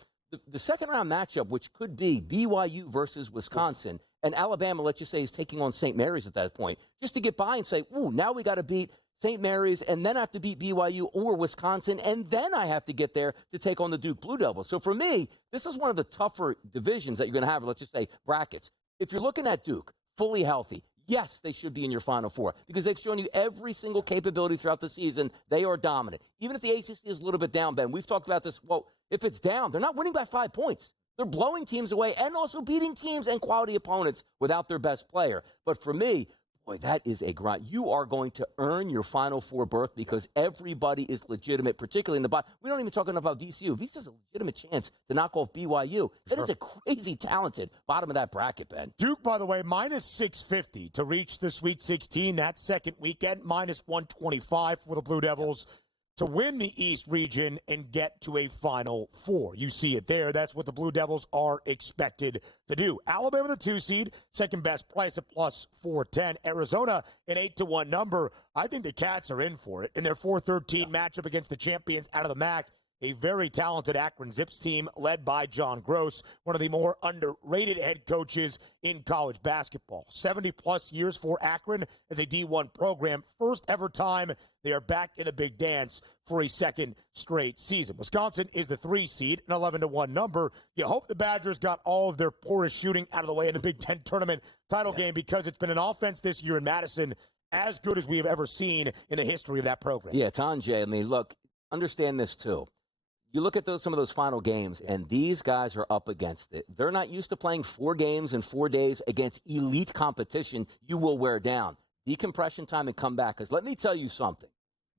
the second-round matchup, which could be BYU versus Wisconsin, and Alabama, let's just say, is taking on St. Mary's at that point, just to get by and say, ooh, now we got to beat St. Mary's, and then I have to beat BYU or Wisconsin, and then I have to get there to take on the Duke Blue Devils. So for me, this is one of the tougher divisions that you're going to have, let's just say brackets. If you're looking at Duke, fully healthy, yes, they should be in your Final Four because they've shown you every single capability throughout the season. They are dominant. Even if the ACC is a little bit down, Ben, we've talked about this. Well, if it's down, they're not winning by 5 points. They're blowing teams away and also beating teams and quality opponents without their best player. But for me, boy, that is a grind. You are going to earn your Final Four berth because everybody is legitimate, particularly in the bottom. We don't even talk enough about VCU. VCU has a legitimate chance to knock off BYU. That is a crazy talented bottom of that bracket, Ben. Duke, by the way, minus 650 to reach the Sweet 16 that second weekend, minus 125 for the Blue Devils to win the East region and get to a Final Four. You see it there. That's what the Blue Devils are expected to do. Alabama, the 2 seed, second best price at plus 410. Arizona, an 8-1 number. I think the Cats are in for it in their 4-13 matchup against the champions out of the MAC. a very talented Akron Zips team led by John Gross, one of the more underrated head coaches in college basketball. 70-plus years for Akron as a D1 program. First ever time they are back in the big dance for a second straight season. Wisconsin is the 3 seed, an 11-1 number. You hope the Badgers got all of their poorest shooting out of the way in the Big Ten tournament title game, because it's been an offense this year in Madison as good as we have ever seen in the history of that program. Yeah, Tanjay, I mean, look, understand this too. You look at some of those final games, and these guys are up against it. They're not used to playing 4 games in 4 days against elite competition. You will wear down. Decompression time and come back. Because let me tell you something.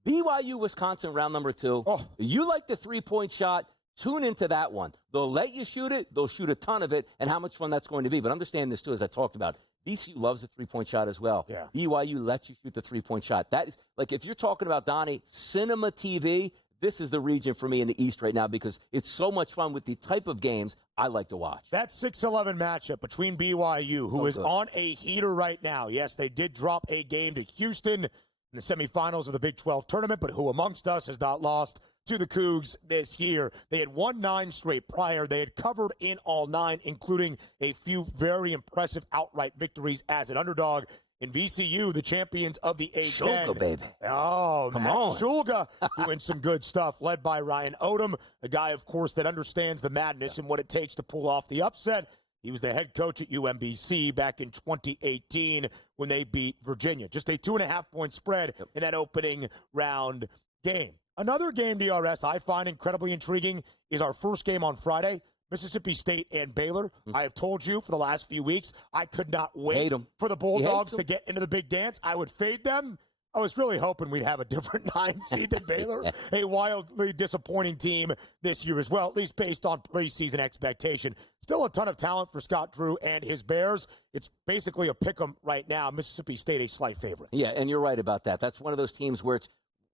BYU, Wisconsin, round number 2. You like the three-point shot, tune into that one. They'll let you shoot it. They'll shoot a ton of it, and how much fun that's going to be. But understand this, too, as I talked about. VCU loves the three-point shot as well. Yeah. BYU lets you shoot the three-point shot. That is, like, if you're talking about, Donnie, cinema TV, this is the region for me in the East right now, because it's so much fun with the type of games I like to watch. That 6-11 matchup between BYU, who is on a heater right now. Yes, they did drop a game to Houston in the semifinals of the Big 12 tournament, but who amongst us has not lost to the Cougs this year? They had won 9 straight prior. They had covered in all 9, including a few very impressive outright victories as an underdog. In VCU, the champions of the A10. Shulga, baby. Oh, come Matt on. Shulga doing some good stuff, led by Ryan Odom, a guy, of course, that understands the madness and what it takes to pull off the upset. He was the head coach at UMBC back in 2018 when they beat Virginia. Just a 2.5-point spread in that opening round game. Another game, DRS, I find incredibly intriguing is our first game on Friday, Mississippi State and Baylor. I have told you for the last few weeks, I could not wait for the Bulldogs to get into the big dance. I would fade them. I was really hoping we'd have a different 9 seed than Baylor, a wildly disappointing team this year as well, at least based on preseason expectation. Still a ton of talent for Scott Drew and his Bears. It's basically a pick 'em right now. Mississippi State a slight favorite. Yeah, and you're right about that. That's one of those teams where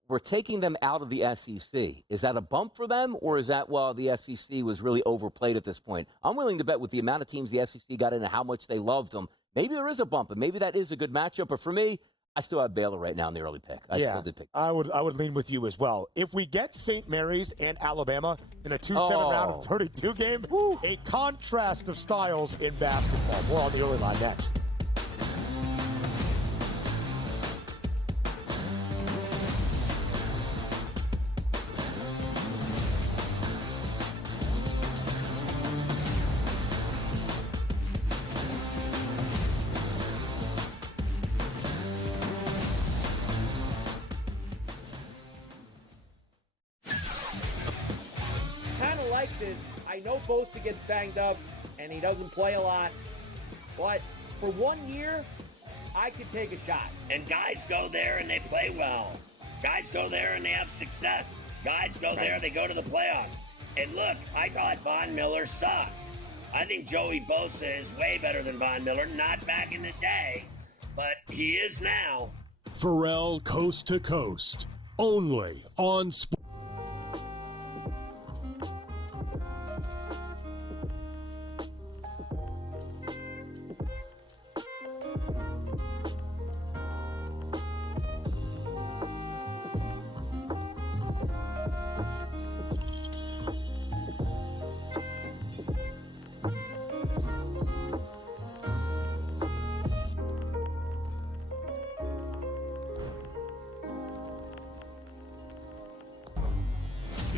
we're taking them out of the SEC. Is that a bump for them, or is that, well, the SEC was really overplayed at this point? I'm willing to bet with the amount of teams the SEC got in and how much they loved them, maybe there is a bump, and maybe that is a good matchup. But for me, I still have Baylor right now in the early pick. Still did pick. I would lean with you as well. If we get St. Mary's and Alabama in a 2-7 round of 32 game, a contrast of styles in basketball. More on the early line next. I know Bosa gets banged up and he doesn't play a lot, but for 1 year, I could take a shot. And guys go there and they play well. Guys go there and they have success. Guys go there, they go to the playoffs. And look, I thought Von Miller sucked. I think Joey Bosa is way better than Von Miller. Not back in the day, but he is now. Pharrell Coast to Coast, only on Sports.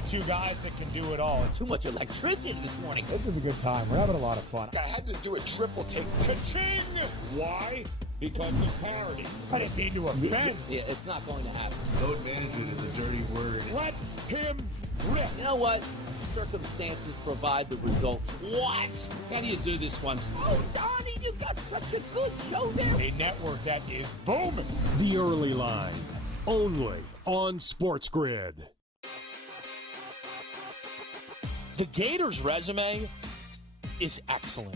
Two guys that can do it all. Too much electricity this morning. This is a good time. We're having a lot of fun. I had to do a triple take. Ka-ching! Why? Because of parity. I didn't mean to offend. Yeah, it's not going to happen. Load management is a dirty word. Let him rip. You know what? Circumstances provide the results. What? How do you do this one? Oh, Donnie, you got such a good show there. A network that is booming. The early line, only on SportsGrid. The Gators' resume is excellent.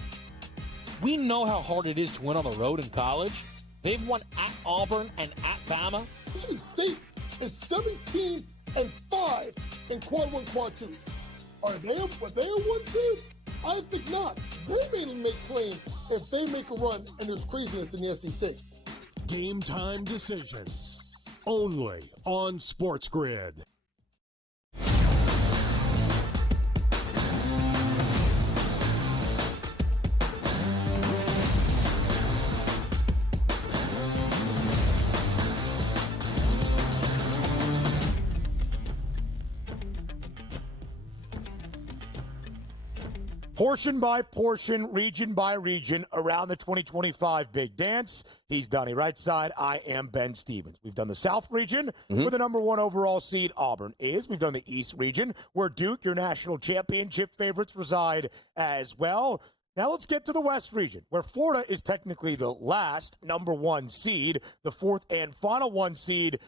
We know how hard it is to win on the road in college. They've won at Auburn and at Bama. Michigan State is 17-5 in quad 1, quad 2s. Are they a 1 seed? I think not. They may make claim if they make a run and there's craziness in the SEC. Game time decisions, only on SportsGrid. Portion by portion, region by region, around the 2025 Big Dance. He's Donnie right side. I am Ben Stevens. We've done the South region, where the number 1 overall seed Auburn is. We've done the East region, where Duke, your national championship favorites, reside as well. Now let's get to the West region, where Florida is technically the last number 1 seed, the 4th and final 1 seed,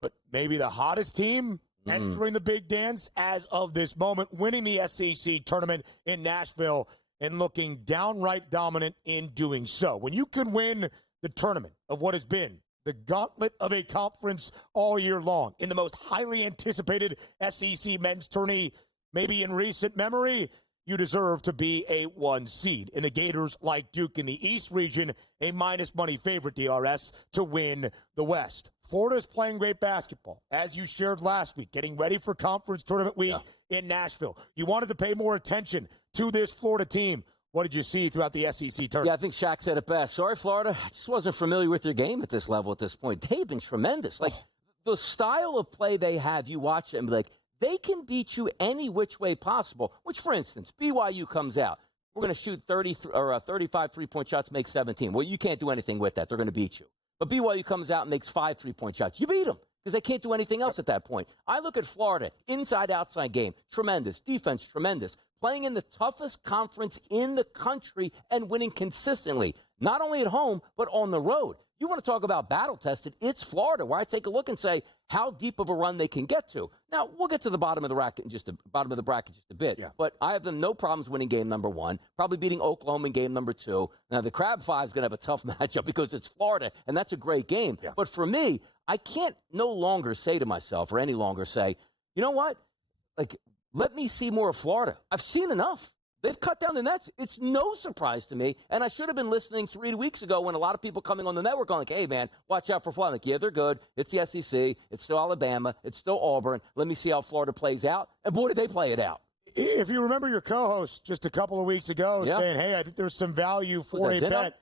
but maybe the hottest team entering the Big Dance as of this moment, winning the SEC tournament in Nashville and looking downright dominant in doing so. When you can win the tournament of what has been the gauntlet of a conference all year long in the most highly anticipated SEC men's tourney maybe in recent memory, you deserve to be a 1 seed. And the Gators, like Duke in the East region, a minus money favorite, DRS, to win the West. Florida's playing great basketball, as you shared last week, getting ready for conference tournament week in Nashville. You wanted to pay more attention to this Florida team. What did you see throughout the SEC tournament? Yeah, I think Shaq said it best. Sorry, Florida, I just wasn't familiar with your game at this level at this point. They've been tremendous. Like, the style of play they have, you watch it and be like, they can beat you any which way possible, which, for instance, BYU comes out. We're going to shoot 35 three-point shots, make 17. Well, you can't do anything with that. They're going to beat you. But BYU comes out and makes 5 three-point shots. You beat them because they can't do anything else at that point. I look at Florida, inside-outside game, tremendous. Defense, tremendous. Playing in the toughest conference in the country and winning consistently, not only at home, but on the road. You want to talk about battle-tested, it's Florida, where I take a look and say how deep of a run they can get to. Now, we'll get to the bottom of the bracket in just a bit. Yeah. But I have no problems winning game number 1, probably beating Oklahoma in game number 2. Now, the Crab Five is going to have a tough matchup because it's Florida, and that's a great game. Yeah. But for me, I can't no longer say to myself or any longer say, you know what? Like, let me see more of Florida. I've seen enough. They've cut down the nets. It's no surprise to me. And I should have been listening 3 weeks ago when a lot of people coming on the network going like, hey, man, watch out for Florida. Like, yeah, they're good. It's the SEC. It's still Alabama. It's still Auburn. Let me see how Florida plays out. And boy, did they play it out. If you remember your co-host just a couple of weeks ago saying, hey, I think there's some value for a bet.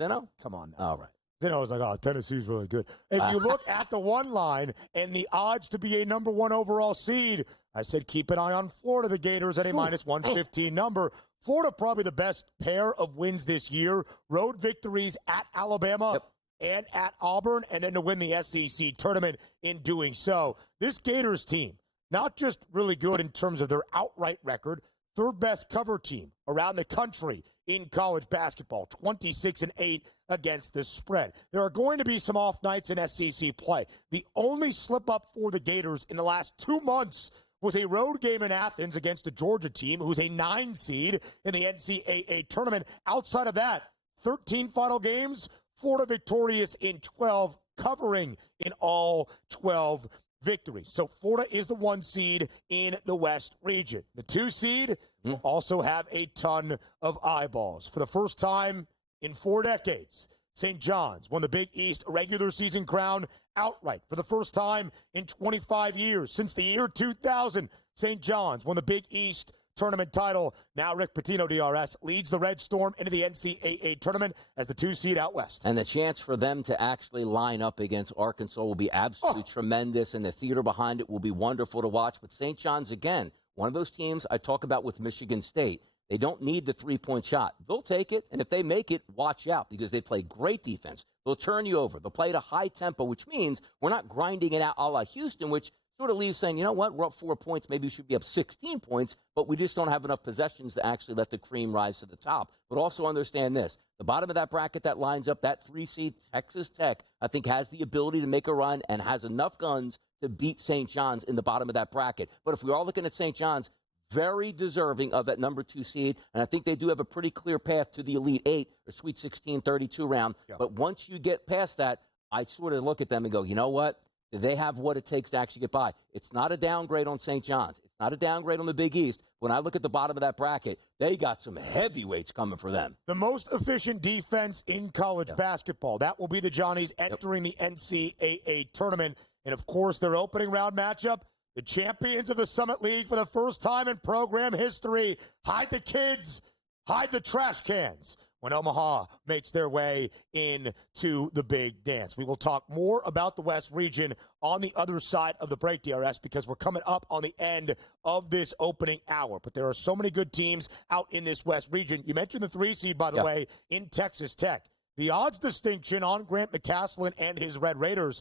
Zeno? Come on. All right. Zeno was like, oh, Tennessee's really good. If you look at the 1 line and the odds to be a number 1 overall seed, I said keep an eye on Florida, the Gators, at a minus 115 number. Florida probably the best pair of wins this year. Road victories at Alabama and at Auburn, and then to win the SEC tournament in doing so. This Gators team, not just really good in terms of their outright record, 3rd best cover team around the country in college basketball, 26-8 against the spread. There are going to be some off nights in SEC play. The only slip up for the Gators in the last 2 months was a road game in Athens against the Georgia team, who's a 9 seed in the NCAA tournament. Outside of that, 13 final games, Florida victorious in 12, covering in all 12 victories. So Florida is the 1 seed in the West region. The 2 seed will also have a ton of eyeballs. For the first time in 4 decades, St. John's won the Big East regular season crown outright. For the first time in 25 years, since the year 2000, St. John's won the Big East tournament title. Now Rick Pitino, DRS, leads the Red Storm into the NCAA tournament as the 2 seed out west. And the chance for them to actually line up against Arkansas will be absolutely tremendous, and the theater behind it will be wonderful to watch. But St. John's, again, one of those teams I talk about with Michigan State. They don't need the 3-point shot. They'll take it, and if they make it, watch out because they play great defense. They'll turn you over. They'll play at a high tempo, which means we're not grinding it out a la Houston, which sort of leaves saying, you know what, we're up 4 points. Maybe we should be up 16 points, but we just don't have enough possessions to actually let the cream rise to the top. But also understand this. The bottom of that bracket that lines up, that 3 seed, Texas Tech, I think has the ability to make a run and has enough guns to beat St. John's in the bottom of that bracket. But if we're all looking at St. John's, very deserving of that number 2 seed, and I think they do have a pretty clear path to the Elite 8 or Sweet 16, 32 round. Yep. But once you get past that, I sort of look at them and go, you know what? Do they have what it takes to actually get by? It's not a downgrade on St. John's. It's not a downgrade on the Big East. When I look at the bottom of that bracket, they got some heavyweights coming for them. The most efficient defense in college basketball. That will be the Johnnies entering the NCAA tournament. And, of course, their opening round matchup, the champions of the Summit League for the first time in program history. Hide the kids, hide the trash cans. when Omaha makes their way into the big dance. We will talk more about the West region on the other side of the break, DRS, because we're coming up on the end of this opening hour. But there are so many good teams out in this West region. You mentioned the 3 seed, by the way, in Texas Tech. The odds distinction on Grant McCaslin and his Red Raiders,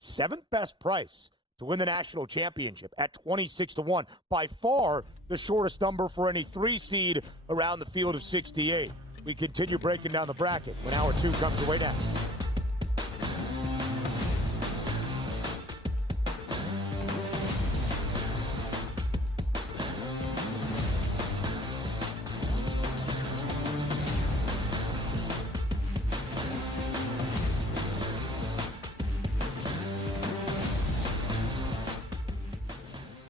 7th best price to win the national championship at 26-1. By far the shortest number for any 3 seed around the field of 68. We continue breaking down the bracket when hour 2 comes away next.